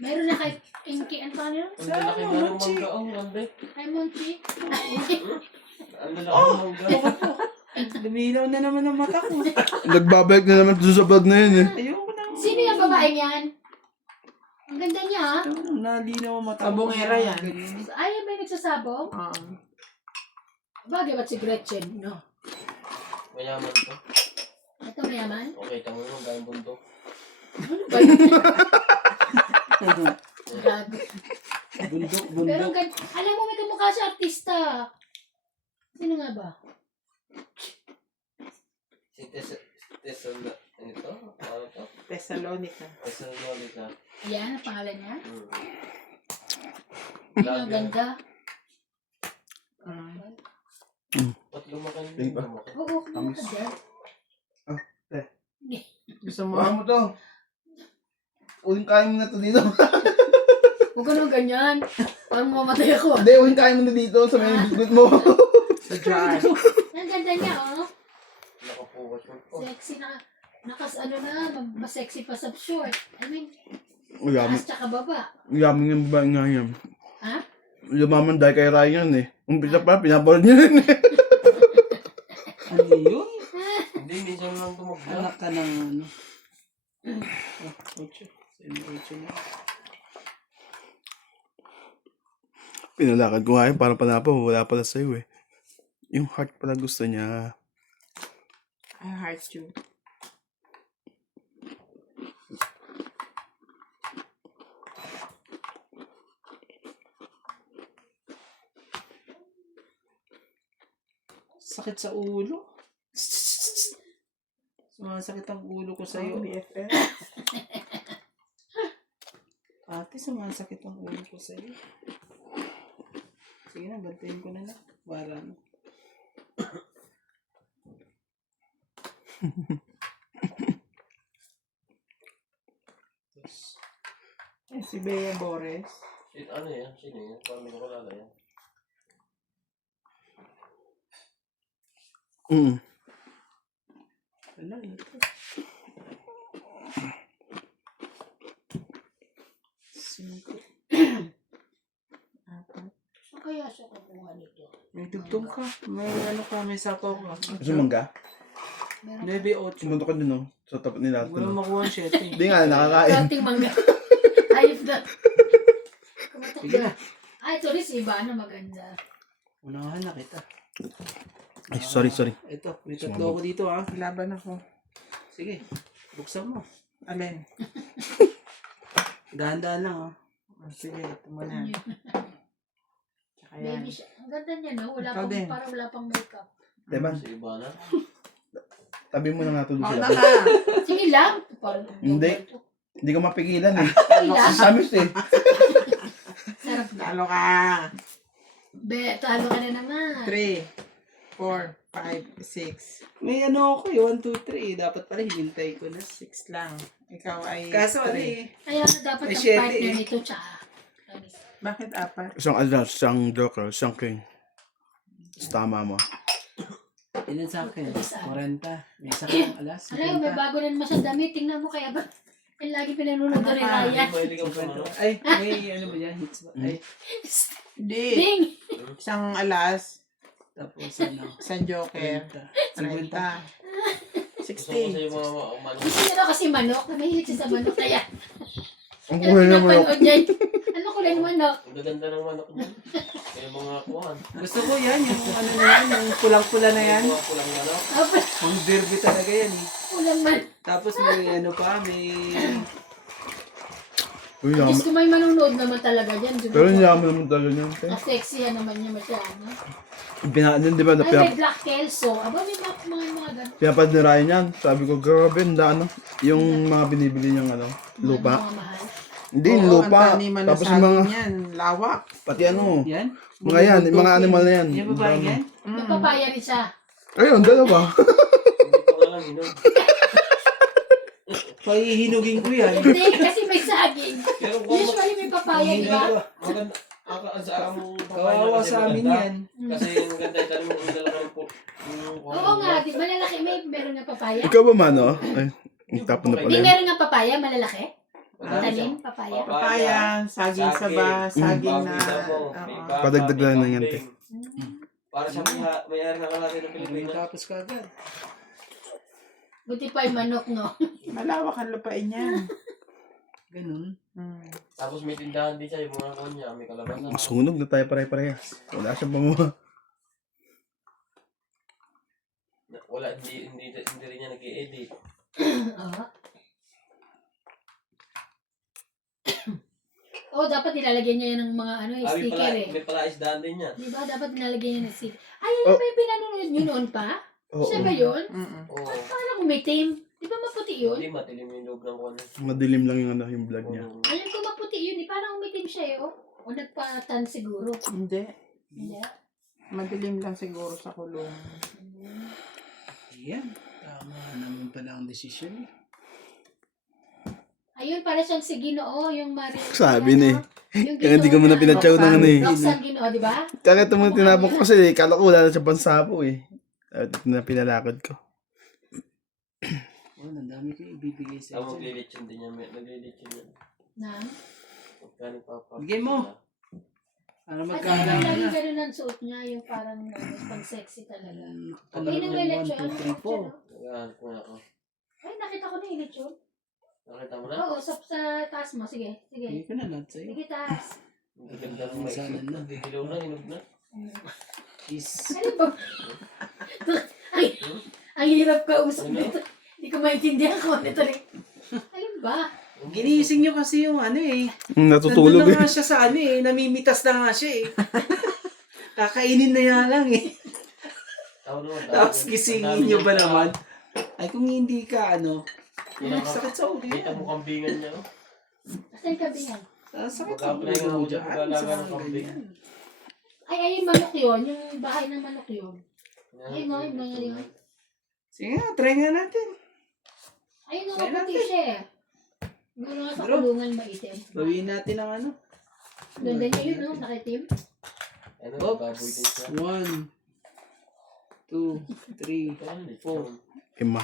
Meron na kay Inky. Ano pa nila? Ang lalaki nga ng mangga. Oh, Andre. Kay Monty. Ang lalaki ng mangga. Lumilaw na naman ang mata ko. Nagbabalik na naman doon sa vlog na yun eh. Ayoko na. Sino yung babaeng yan? Ang ganda niya, ha? Nalinaw ang mata ko. Abongera yan. Ay, may nagsasabong? Oo. Bagay ba't si Gretchen? No. Mayaman to. Ito mayaman? Okay, tamo mo. Gayang bundok. Ano ba yun? Grabe. Bundok, Pero bundok. alam mo, may kamukha siya artista. Sino nga ba? Si Tesla. Ano to? Ano to? Thessalonica. Thessalonica. Yan, ang pangalan niya. Mm. Ang ganda. Ba't lumakan Tingin pa. lumakan? Oo, kumaka ka dyan. Gusto mo? Baka mo to. Uling kain mo na to dito. Huwag ka nang ganyan. Parang mamatay ako. Hindi, uling kain mo na dito sa may biskuit mo. Sa jar. Ang ganda niya, oh. Nakapukas mo. Oh, Sexy na. Ano na, mas sexy pa sa short. I mean, Yaman. taas tsaka baba. Yaman yung babae nga yan. Ha? Lumaman dahil kay Ryan eh. Umpisa pa, pinapalad niya rin eh. Ano yun? hindi, minsan lang tumagda. Anak ka ng ano. Ocho. Ocho na. Pinalakad ko nga yun, parang panapa, wala pala sa'yo eh. Yung heart pala gusto niya. I heart you. Sakit sa ulo. Sumasakit ang ulo ko sa'yo. BFF. Ate, sumasakit ang ulo ko sa'yo. Sige na, bantayin ko na lang. Para ano. Si Bea Bores. Ano yan? Sino yan? Parang may nakalala yan. Wala, ito. Singko. Saan kaya siya kukuha nito? May dugtong ka. May ano ka, may sapaw ka. Gusto mangga? Meron 9-8. Sumunto ka din, no? Sa tapat nila. Wala makuha ang 7. Hindi nga, nakakain. kaunting mangga. Ayos na. Kumatok Sige na. na. Ay, ito rin si Ivana maganda. Unahan na kita. Ay, sorry. Ito, may tatlo ako dito ha. Laban ako. Sige, buksan mo. Alin? Dahan-dahan lang ha. Sige, ito muna. Tsaka yan. Baby siya. Ang ganda niya, no? Wala Ikaw pang, din. parang wala pang makeup. Diba? Si Ivana. Tabi mo na nga ito Mauna sila. ka. Sige lang. Parang Hindi. Hindi ko mapigilan eh. Sige lang. Samis eh. Sarap na. Talo ka. Be, talo ka na naman. 3, 4, 5, 6. May ano ako eh, 1, 2, 3. Dapat pala hinintay ko na. 6 lang. Ikaw ay Kaso ano 3. eh. Kaya dapat May ang share partner eh. nito, tsaka. Bakit 4? Isang alas, isang joker, isang king. Tama mo. Ilan sa akin? Isa. 40. May isa kang alas. Ano may 50. bago na naman siyang damit. Tingnan mo kaya ba? Yung lagi pinanunod ko rin Ryan. Mahilig ako sa ano. Ay, may ano ba yan? Hits ba? Ay, Hindi. Ding! Isang alas. tapos ano? Isang joker. 30. 30. Gusto ko sa 60. yung mga umano. Gusto niya daw kasi manok. Mahilig siya sa manok. Kaya, Ang kaya kulay naman ako. pinapanood niya. Ano kulay ng manok? Ang gaganda ng manok niya. Kaya mga kuhan. Gusto ko yan, yung ano na yan, yung pulang-pula na yan. Mga pulang manok. Ang derby talaga yan eh. Ulang man. Tapos may ano pa, may... Uy, Diyos yaman. ko may manunood naman talaga dyan. Pero yaman naman talaga niya. Sexy yan naman niya masyado. Pinaan yun, di ba? Ay, may black kelso. Aba, may mga ganun. Pinapad ni Ryan yan. Sabi ko, grabe, ano? Yung mga binibili niyang ano, lupa. Mga mahal. Hindi, yung Oo, lupa. ang taniman na Tapos sa yung mga, akin yan. Lawak. pati ano, Yan? mga yan, yung mga animal na yan. Yan ba ba yan? May papaya rin siya. Ayun, dalawa. Hindi ko alam, hinog. Pahihinugin ko yan. Hindi, kasi may saging. Pero kung Usually may papaya, di ba? maganda, ang Kawawa sa amin yan. Kasi yung ganda yung tanong yung dalawa ng po. Oo nga, di malalaki. Meron nga papaya. Ikaw ba, Mano? Ay, nagtapon na pala Hindi yun. meron nga papaya, malalaki. Talim, papaya. Papaya, saging sa ba, saging na. Oo. Padagdag lang ng yan, te. Para sa may-ari ng kalahati ng Pilipinas. Tapos ka agad. Buti pa yung manok, no? Malawak ang lupain yan. Ganun. Tapos may tindahan din siya, yung mga kanya, may kalabasan. Sunog na tayo pare-parehas. Wala siyang panguha. Wala, hindi rin niya nag-i-edit. Oo. Oh, dapat nilalagyan niya yan ng mga sticker eh. May pala isdaan din yan. Di ba? Dapat nilalagyan niya ng sticker. Ay, yan ba yung pinanonood nyo noon pa? Oo. Siya ba yun? Oo. Parang umitim. Di ba maputi yun? Hindi, matilim yung loob ng kuwan. Madilim lang yung, ano, yung vlog niya. Alam ko maputi yun. Parang umitim siya eh. Oh. O nagpatan siguro. Hindi. Hindi. Madilim lang siguro sa kulong. Yan. Tama naman pala ang desisyon. Ayun, para siyang si Ginoo, yung Maria. Sabi ni. Yung Kaya hindi ko muna pinatsaw ng ano eh. Roxanne Ginoo, di ba? Kaya ito muna tinapon ko kasi kala ko wala na sa pansapo eh. At ito na pinalakad ko. Oh, ang dami ko ibibigay sa Tama, iyo. maglilitsyon din yan. Maglilitsyon yan. Na? Magkano pa? Bigay mo. Para At magkala ayun, na. lagi ganun ang suot niya, yung parang pang sexy talaga. Ano Ay, nang may 1, lechon. 2, 3, 4. Ayan, kung ako. Ay, nakita ko na yung lechon. Nakita mo na? Oo, sa taas mo. Sige, sige. Bigay ko na lahat sa'yo. Sige, taas. Ang ganda ng Masanan na. Dilaw na, hinog na. Is, Ano ba? Ang hirap kausap nito. Hindi ko maintindihan kung ano talaga. Alam ba? ginising nyo kasi yung ano eh. Natutulog Nandun na eh. nga siya sa ano eh. Namimitas na nga siya eh. Kakainin na yan lang eh. Tapos gisingin nyo ba naman? Ay kung hindi ka ano. Sakit sa ulo Kita yan. mo kambingan niya, oh. Basta yung kabingan. Sakit sa Mag-apply ulo nga mo ako dyan. dyan, mag-alaga Sa ng mga kambing. ganyan. Ay, yung manok yun. Yung bahay ng manok yun. Ay, no, yung mga yun. Sige nga, try nga natin. Ayun, no, Try maputi natin. siya eh. Gano'n nga sa Bro. kulungan maitim. Gawin natin ang ano. Doon din yun, no? Nakitim. Ano, Oops. baboy din siya. 1, 2, 3, 4. Ima.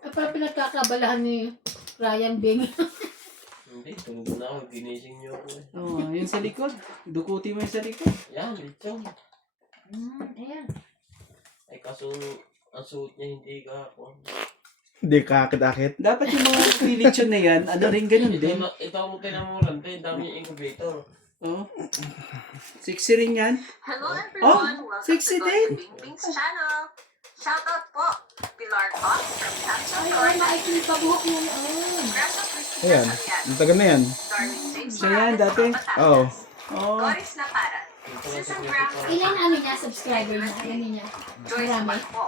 Ay, parang pinagkakabalahan ni Ryan Bing. Hindi, tulog na ako. Ginising niyo ako eh. Oh, yun sa likod. Dukuti mo yung sa likod. Yan, lechon. Ayan. Ay, kaso, ang suot niya hindi ka ako. Hindi kakit-akit. Dapat yung mga lilitsyon na yan, ano rin ganun din. Ito ang tinamuran, te. Dami yung incubator. Oh. 60 rin yan. Hello everyone! Welcome to 60 Toy din. Bing Bing's channel! Shoutout po! Pilar Cox from Tapsa Ay, Toy, maikli pa buhok yun. Grasa Cristina Ayan. Soriano, Ang tagal na yan. Darlene James Siya yan, Morales dati. from Batangas, Oo. Oh. Doris Naparan, Ito ang Susan secret Graham, ko. Ilan ano niya, subscriber niya? Ano niya? Joyce Marami. Malpo,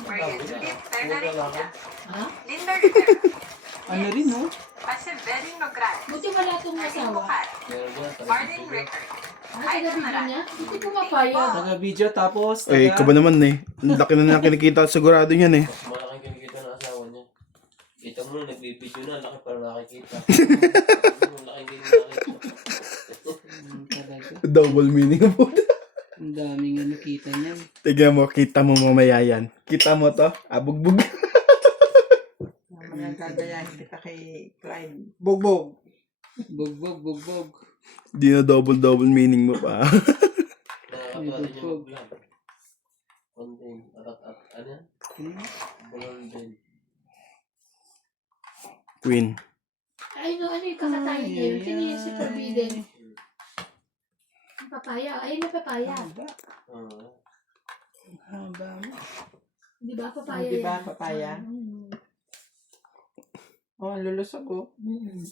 Maria Judith Fernandina, Ha? Linda Rivera, Ano rin, no? Pasibering Nograles, Buti wala itong Nadine asawa. Bucara, Meron yan, Marlene taga-video. Rickard, Ano taga-video niya? Hindi pumapayag. Taga-video tapos Eh, ikaw ba naman eh. Ang laki na kinikita sigurado niyan eh. Mas malaking kinikita ng asawa niya. Kita mo na, nagbibideo na, laki para nakikita. Ang laking kinikita. Talaga. Double meaning po. Ang daming ano kita niyan. Tignan mo, kita mo mamaya yan. Kita mo to? Abugbog. Mga gagayahin kita kay Clyde. Bugbog. Bugbog, bugbog. Di na double meaning mo pa. Nakakatawa din yung vlog. Content, arat-at, ano yan? Golden. Queen. Ay, no, ano yung kakatayin niya yun? Sino yung si Forbidden? Ang papaya. Ayun na papaya. Haba. Oo. Haba mo. Di ba papaya Di ba, yan? papaya? Mm. Oh, ang lulusog oh. Mm.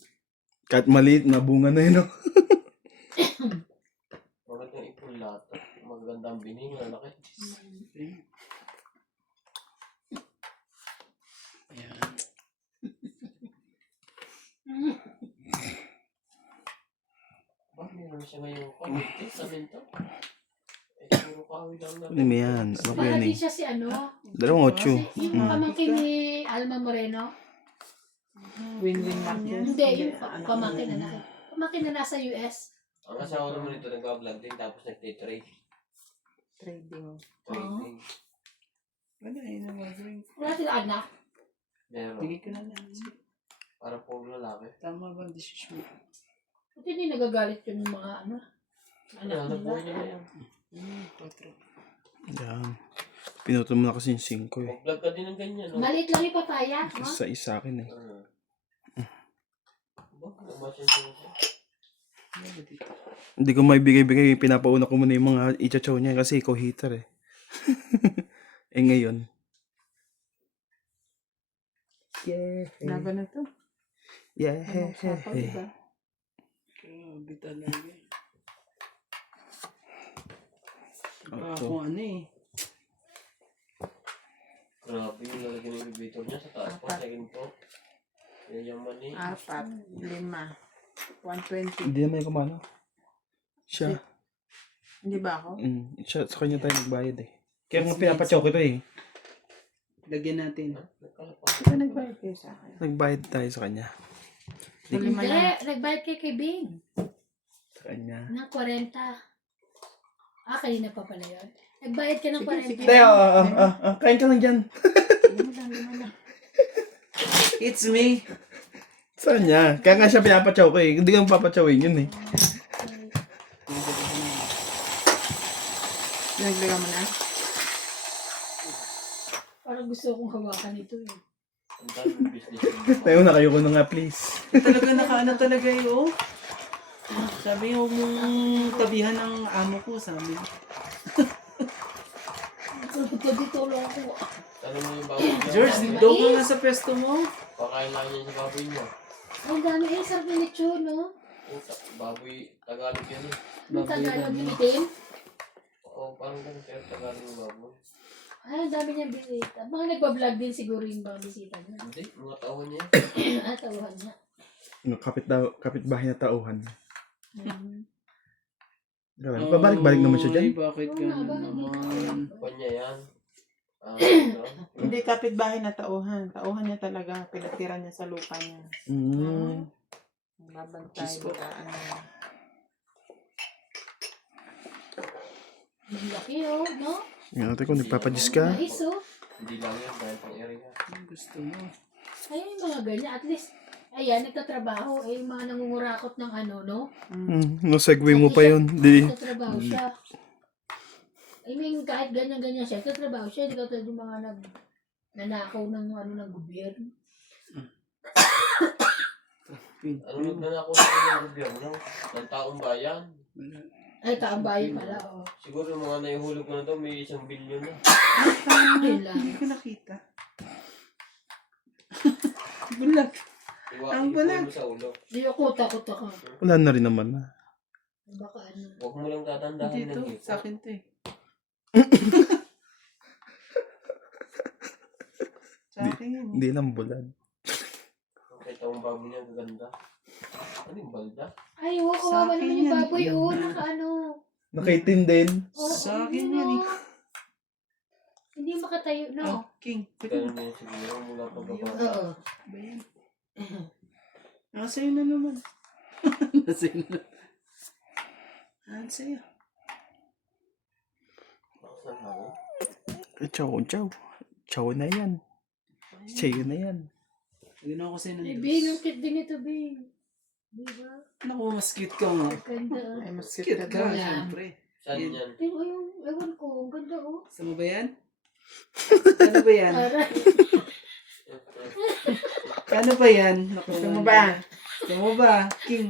Kahit maliit na bunga na yun. Oh. Magandang ipon lahat. Magandang bining, lalaki. Ayan. Bakit meron siya ngayon ko? Ito, sabihin to. Eh, puro kahoy lang na. Ano mo yan? Ano ko Baka yan di eh? siya si ano? 2.8. Yung pamangkin ni Alma Moreno? Win-win matches. Hindi, yung Ano, pamangkin na nasa. Pamangkin na nasa US. Ang asawa naman ito nag-vlog din tapos nagtitrade. Trading. Trading. Wala, yun ang gagawin. Wala sila anak. Meron. Bigay ko na lang. Para puro lalaki. Tama ba ang desisyon? Buti hindi nagagalit yung mga ano. Ano yan? Nabuhay niya na yan. 4. Yan. Pinutol mo na kasi yung 5 eh. Mag-vlog ka din ng ganyan, no? Maliit lang yung papaya. No? Isa akin eh. Bakit naman siya siya? Hindi ko may bigay-bigay. Pinapauna ko muna yung mga ichachaw niya kasi ikaw hater eh. Eh ngayon. Yeah. Laban na to. Yeah. Anong usapan, diba? Grabe talaga. Iba Ito. ako ano eh. Grabe yung lalagyan ng elevator niya sa taas po. Second po. Yan yung mani. 4, 5, 120. Hindi naman yung kumano. Siya. Hindi ba ako? Siya, sa kanya tayo nagbayad eh. Kaya nga pinapachaw ko ito eh. Lagyan natin. Di ba nagbayad kayo sa akin? Nagbayad tayo sa kanya. Hindi, nagbayad kay Bing. Sa kanya. Ng 40. Ah, kanina pa pala yun. Nagbayad ka ng 40. Hindi, kain ka lang dyan. It's me. Sa kanya. Kaya nga siya pinapachaw ko eh. Hindi ka mapapachawin yun eh. Naglaga mo na? Parang gusto kong hawakan ito eh. Ang daming business. Tayo na kayo ko na nga please. Talaga nakaano talaga yun. Sabi huwag mong tabihan ng amo ko, sabi. Tabi tulong ko. Tanong mo yung baboy niya. George, doon ka nga sa pwesto mo. Pakain lang niya sa baboy niya. Ang dami eh, sarap na lechon, no? Puta, baboy, Tagalog yan eh. Ang Tagalog yung itim. Oo, parang ganun pero Tagalog yung baboy. Ay, ang dami niyang bisita. Mga nagbablog din siguro yung mga bisita niya. Hindi, mga tauhan niya. Tauhan niya. Ano, kapitbahay na tauhan. Mm. Grabe, pabalik-balik naman siya dyan. Ay, bakit Oo ka nga, bakit naman? Kwan niya yan. Ano? Hindi kapitbahay na tauhan. Tauhan niya talaga. Pinatira niya sa lupa niya. Mm. Mabantay. Diyos ko. Ano. Ang laki, oh, no? Yan natin kung nagpapadis ka. Mais, oh. Hindi lang yan, dahil pang area. Ang gusto mo. Ayun yung mga ganyan. At least, ayan, nagtatrabaho. Eh, yung mga nangungurakot ng ano, no? No segue mo pa yun. Di. Nagtatrabaho siya. I mean, kahit ganyan-ganyan siya, nagtatrabaho siya. Hindi katulad yung mga nanakaw ng ano ng gobyerno. Ano nagnanako sa ng gobyerno? Ng taong bayan? Ay, kaambayan pala, oh. Siguro yung mga naihulog ko na to, may 1 bilyon na. Yun lang. Hindi ko nakita. Bulag. Ang balag. Mo sa ulo. Di ako, takot ako. Wala na rin naman na. Baka ano. Huwag mo lang tatandaan Dito, ng sa akin to eh. Sa akin yan. Hindi lang bulad. Kahit ang baboy niya, gaganda. Ano yung balda? Ay, oh, Sa kawawa akin naman yung yan. baboy, oh. Naka-ano. Nakaitim din. Oh, Sa akin yun, yan, eh. oh. Hindi makatayo, no? Oh, King. Pwede Ganun din siguro mula pa baba. Oo. ba yan? Nasa'yo na naman. Nasa'yo na. Nasa'yo. Saan ako? Chow. Chow na yan. Sa'yo na yan. Ginawa ko sa'yo ng Ay, Diyos. Bing, ang cute din ito, Bing. Di ba? Naku, mas cute ka nga. Ganda, oh. Ay, mas Cute cute ka, ka. Wala. syempre. Saan Yan. yan? Ay, yung, ewan ko, ang ganda, oh. Gusto mo ba yan? Ano ba yan? Aray. Ano ba yan? Naku, Gusto mo ba? Gusto mo ba? King.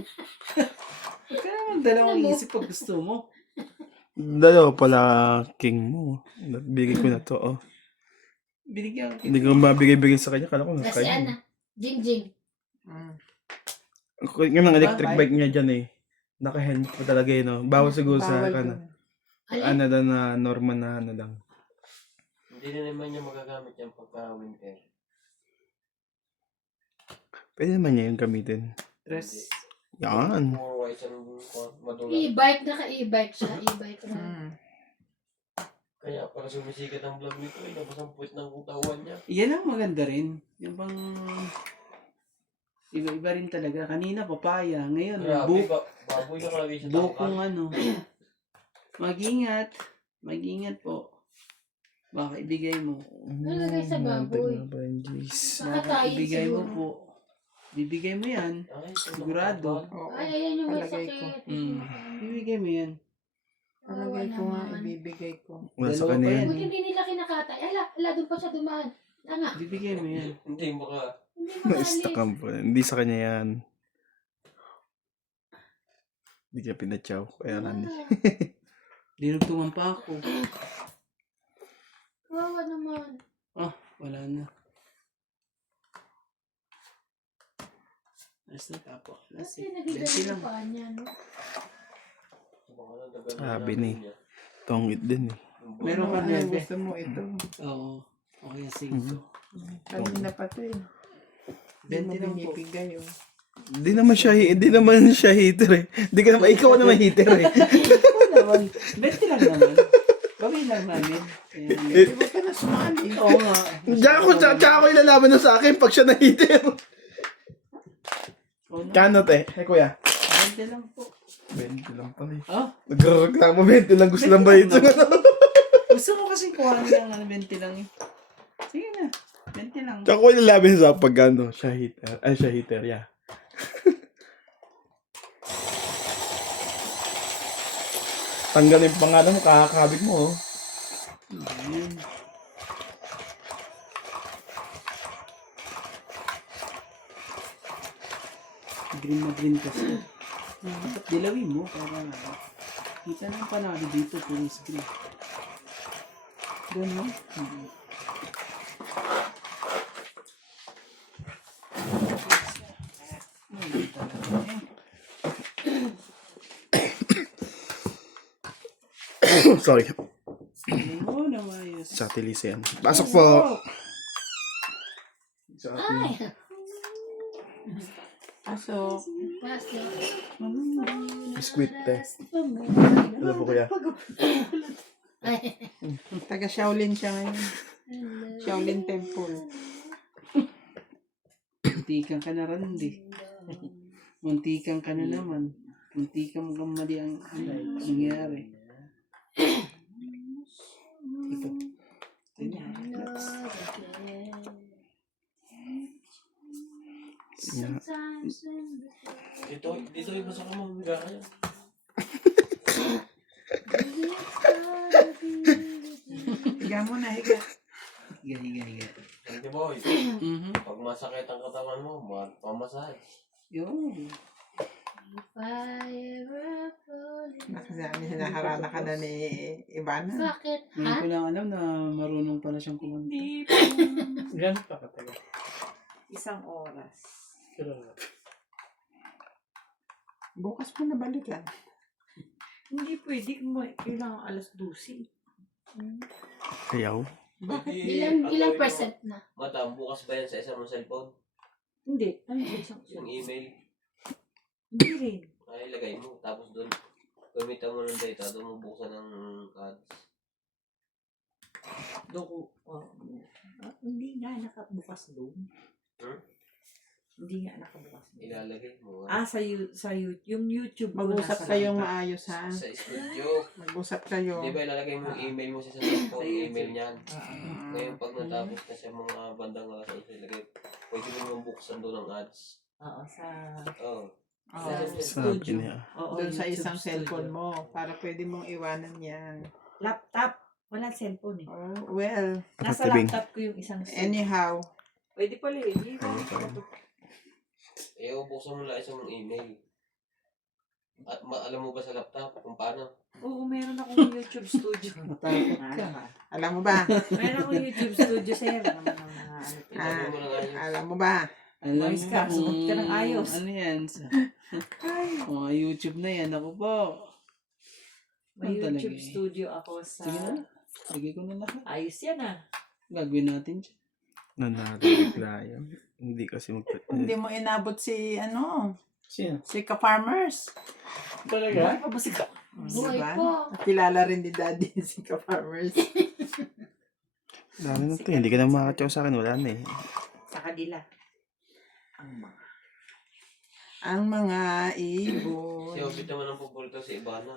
Huwag ka naman dalawang isip pag gusto mo. Dalawa pala king mo. Bigay ko na to. Oh. Binigyan Hindi ko mabigay-bigay sa kanya. Kala ko na Kasi kanya. Ana, Jing. Mm. Yung mga electric bike niya dyan eh. Naka-helmet pa talaga yun. No? Bawal siguro sa Bawal ano. yun. Alin? Ano daw na normal na ano lang. Hindi na naman niya magagamit yan pagka-winter. Pwede naman niya yung gamitin. dress. Yan. More wise ang madulas. E-bike, naka-e-bike siya. E-bike na. Mm. Kaya para sumisikat ang vlog nito, inabas ang puwit ng katawan niya. Yan ang maganda rin. Yung bang... Iba-iba rin talaga. Kanina papaya. Ngayon, Grabe, baboy na kalagay sa bukong tangkal. ano. Mag-ingat. Mag-ingat po. Baka ibigay mo. Nalagay sa baboy. Baka Nakakain ibigay mo siguro. po. Bibigay mo yan. Ay, Sigurado. Oo. Ay, ayan yung Palagay masakit. Bibigay mo yan. Palagay ko nga, naman. ibibigay ko. Wala sa Dalawa kanya pa yan. Buti hindi nila kinakatay. Ala, doon pa siya dumaan. Nga, Bibigay mo yan. Hindi mo ka. hindi Na-stuck makalis. ang po. Hindi sa kanya yan. Hindi ka pinachaw. Kaya Randy. Dinugtungan pa ako. Kawawa naman. Wala na. Alas na tapo. Alas Kasi eh. nagiging 20 lang. yung paa niya, no? Baka na dagan Sabi namin ni. niya. Tongit din eh. Yung Meron ka Ano, bebe. gusto mo ito? Oo. Okay, sige. Kanina pa to eh. Hindi mo 20 lang po. binibigay oh. Hindi naman siya hater eh. Hindi ka naman, ikaw naman hater eh. Oo naman. 20 lang naman. Gawin lang namin. Ayan. Di ba ka na sumali? Oo nga. Tsaka ko ilalaban na sa akin pag siya na hater. Oo na. Kano te? Hey kuya. 20 lang po. 20 lang pala eh. Ah? Nagreklamo 20 lang gusto lang ba ito? Gusto ko kasi kuha lang 20 lang eh. Sige na. 20 lang. Tsaka ko ilalaban sa pag ano, siya hater. Ay, siya hater, yeah. Tanggalin yung pangalan mo, kakakabig mo oh. Ayan. Green na green kasi. Dapat dilawin mo para kita ng panalo dito, puro screen. Doon, no? Sorry. Oo, namayos. Sa Tilise yan. Pasok po! Sa ating Ay! Aso, Pasok. biskwit eh. Ano po kuya? Ay. taga Shaolin siya ngayon. Shaolin Temple. Muntikan ka na Randy. Muntikan ka na naman. Muntikan mo kang mali ang nangyari. Ito. Sometimes Dito yung basa ka mabiga kayo. Higa mo na, higa. Higa. Hindi boy, Mhm. pag masakit ang katawan mo, pamasahe. Yun. if I ever fall in Nakasami, hinaharana ka na ni Ivana. Bakit? Ngayon Ha? ko lang alam na marunong pala siyang kumanta. Gano'n pa katagal? 1 oras. Kailan? Bukas mo na balikan. Hindi pwede, kailangan alas 12. Kayaw. Ilang percent na? Madam, bukas ba yan sa isang mong cellphone? Hindi, ano isang Yung email, Hindi rin. ay ilagay mo. Tapos doon, gamitan mo ng data, doon mo buksan ng ads. Hindi nga nakabukas doon. Hmm? Hindi nga nakabukas doon. Ilalagay mo. Sa YouTube, yung YouTube ko Mag-usap nasa kayong laptop. maayos, ha? Sa studio. Mag-usap kayo. Di ba ilalagay mo yung email mo sa cellphone, Sa YouTube. email niyan. Ah, Ngayon pag natapos na sa mga bandang alas 11, ilagay, pwede mo naman buksan doon ang ads. Oo, sa Oo. Oh, Sabi studio. niya. Oo, doon sa YouTube isang studio. cellphone mo para pwede mong iwanan yan. Laptop. Wala cellphone eh. Oh, well, Nasa Katibing. laptop ko yung isang cellphone. anyhow. Pwede pala eh. Hindi ko Eh, buksan mo lang isang mong email. At alam mo ba sa laptop kung paano? Oo, meron akong YouTube studio. Matakot ka. Alam mo ba? Meron akong YouTube studio, sir. Naman ang mga ano. Ilagay mo lang ayos. Alam mo ba? Alam Ayos ka, sugot ka ng ayos. Ano yan? Mga YouTube na yan. Ako po. May Ano talaga YouTube eh? studio ako sa... Sige na. Sige ko na lahat. Ayos yan ah. Gagawin natin siya. Nanarigla yan. Hindi kasi Hindi mo inabot si, Sino? si Ka-Farmers. Talaga? Buhay Diba? po. Kilala rin ni Daddy si Ka-Farmers. Dami na to. Hindi ka na makakatsaw sa akin. Wala na eh. Sa kanila. Ang mga ibon. Si Obit naman ang paborito sa Ibana.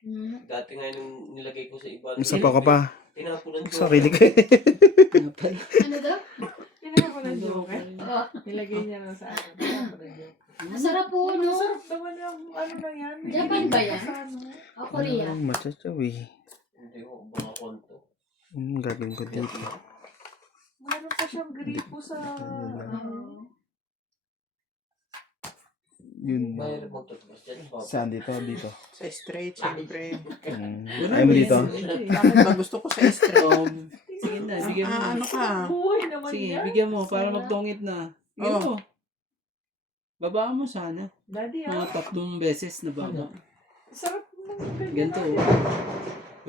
Hmm. Dati nga yung nilagay ko sa Ibana. Isa pa ka pa. Tinapunan ko. Sarili ka. Napay. Ano daw? Kailangan ko ng joker. Oh, Nilagay niya lang sa akin. Kailangan ko ng joker. masarap po, no? Masarap naman yung ano na yan. Japan ba yan? Sa ano. O, Korea. Matsatsaw eh. Hindi ko, mga konto. Gagawin ko dito. Meron pa siyang gripo sa... Yun. Mayroon mag-toothbrush dyan. Saan dito? Dito. Sa straight, syempre. Ayaw mo dito? Bakit ba gusto ko sa straight? Sige na, bigyan mo. Ano ka? Buhay naman Sige, yan. bigyan mo para magtungit na. Bigyan Oh. mo. Babaan mo sana. Daddy Mga 3 beses na baba. Sarap naman ganyan. Ganito.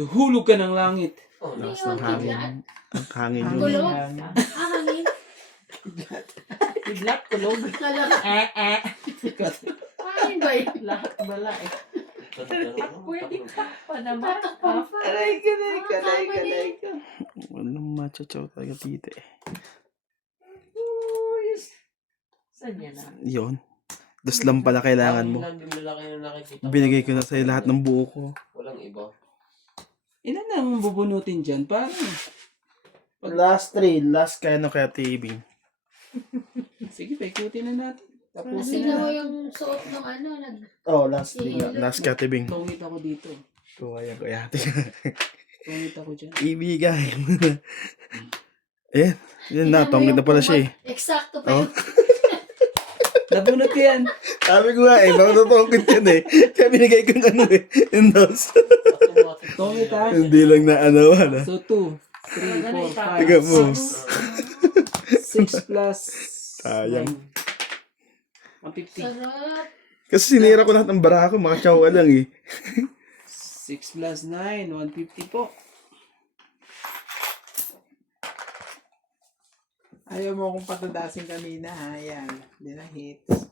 Hulog ka ng langit. Oh, Hindi Lakas ng yun, hangin. kidlat. Ang hangin yun. Gulo? Ah, hangin. Biglat, tulog. Kalala. Hangin ba yun? Lahat bala eh. At pwedeng takpa naman. Tatakpan pa. Aray ka. Walang matsatsaw talaga dito eh. Uy. Saan yan ah? Yun. Das lang pala kailangan mo. Lang din lalaki na nakikita. Binigay ko na sa'yo lahat ng buo ko. Walang iba. Ilan na ang bubunutin dyan? Paano? Last 3. Last kaya TV. Sige, paikutin na natin. Kasi na mo yung suot ng ano, Oh, last Ilog. Last katibing. Tungit ako dito. Kaya. Tungit ako dyan. Ibigay mo na. Ayan. Yan na. Tongit na pala siya eh. Eksakto pa Oh. yun. Nabunot ko yan. Sabi ko nga baka totokit yan Kaya binigay ko ng yung nose. Tongit ha. Hindi lang na ano. So 2, 3, 4, Tiga mo. 6 plus Sayang. 150. Sarap. Kasi sinira ko lahat ng bara ko, makasyaw ka lang 6 plus 9, 150 po. Ayaw mo akong patadasin kanina ha. Yan. Hindi na hits.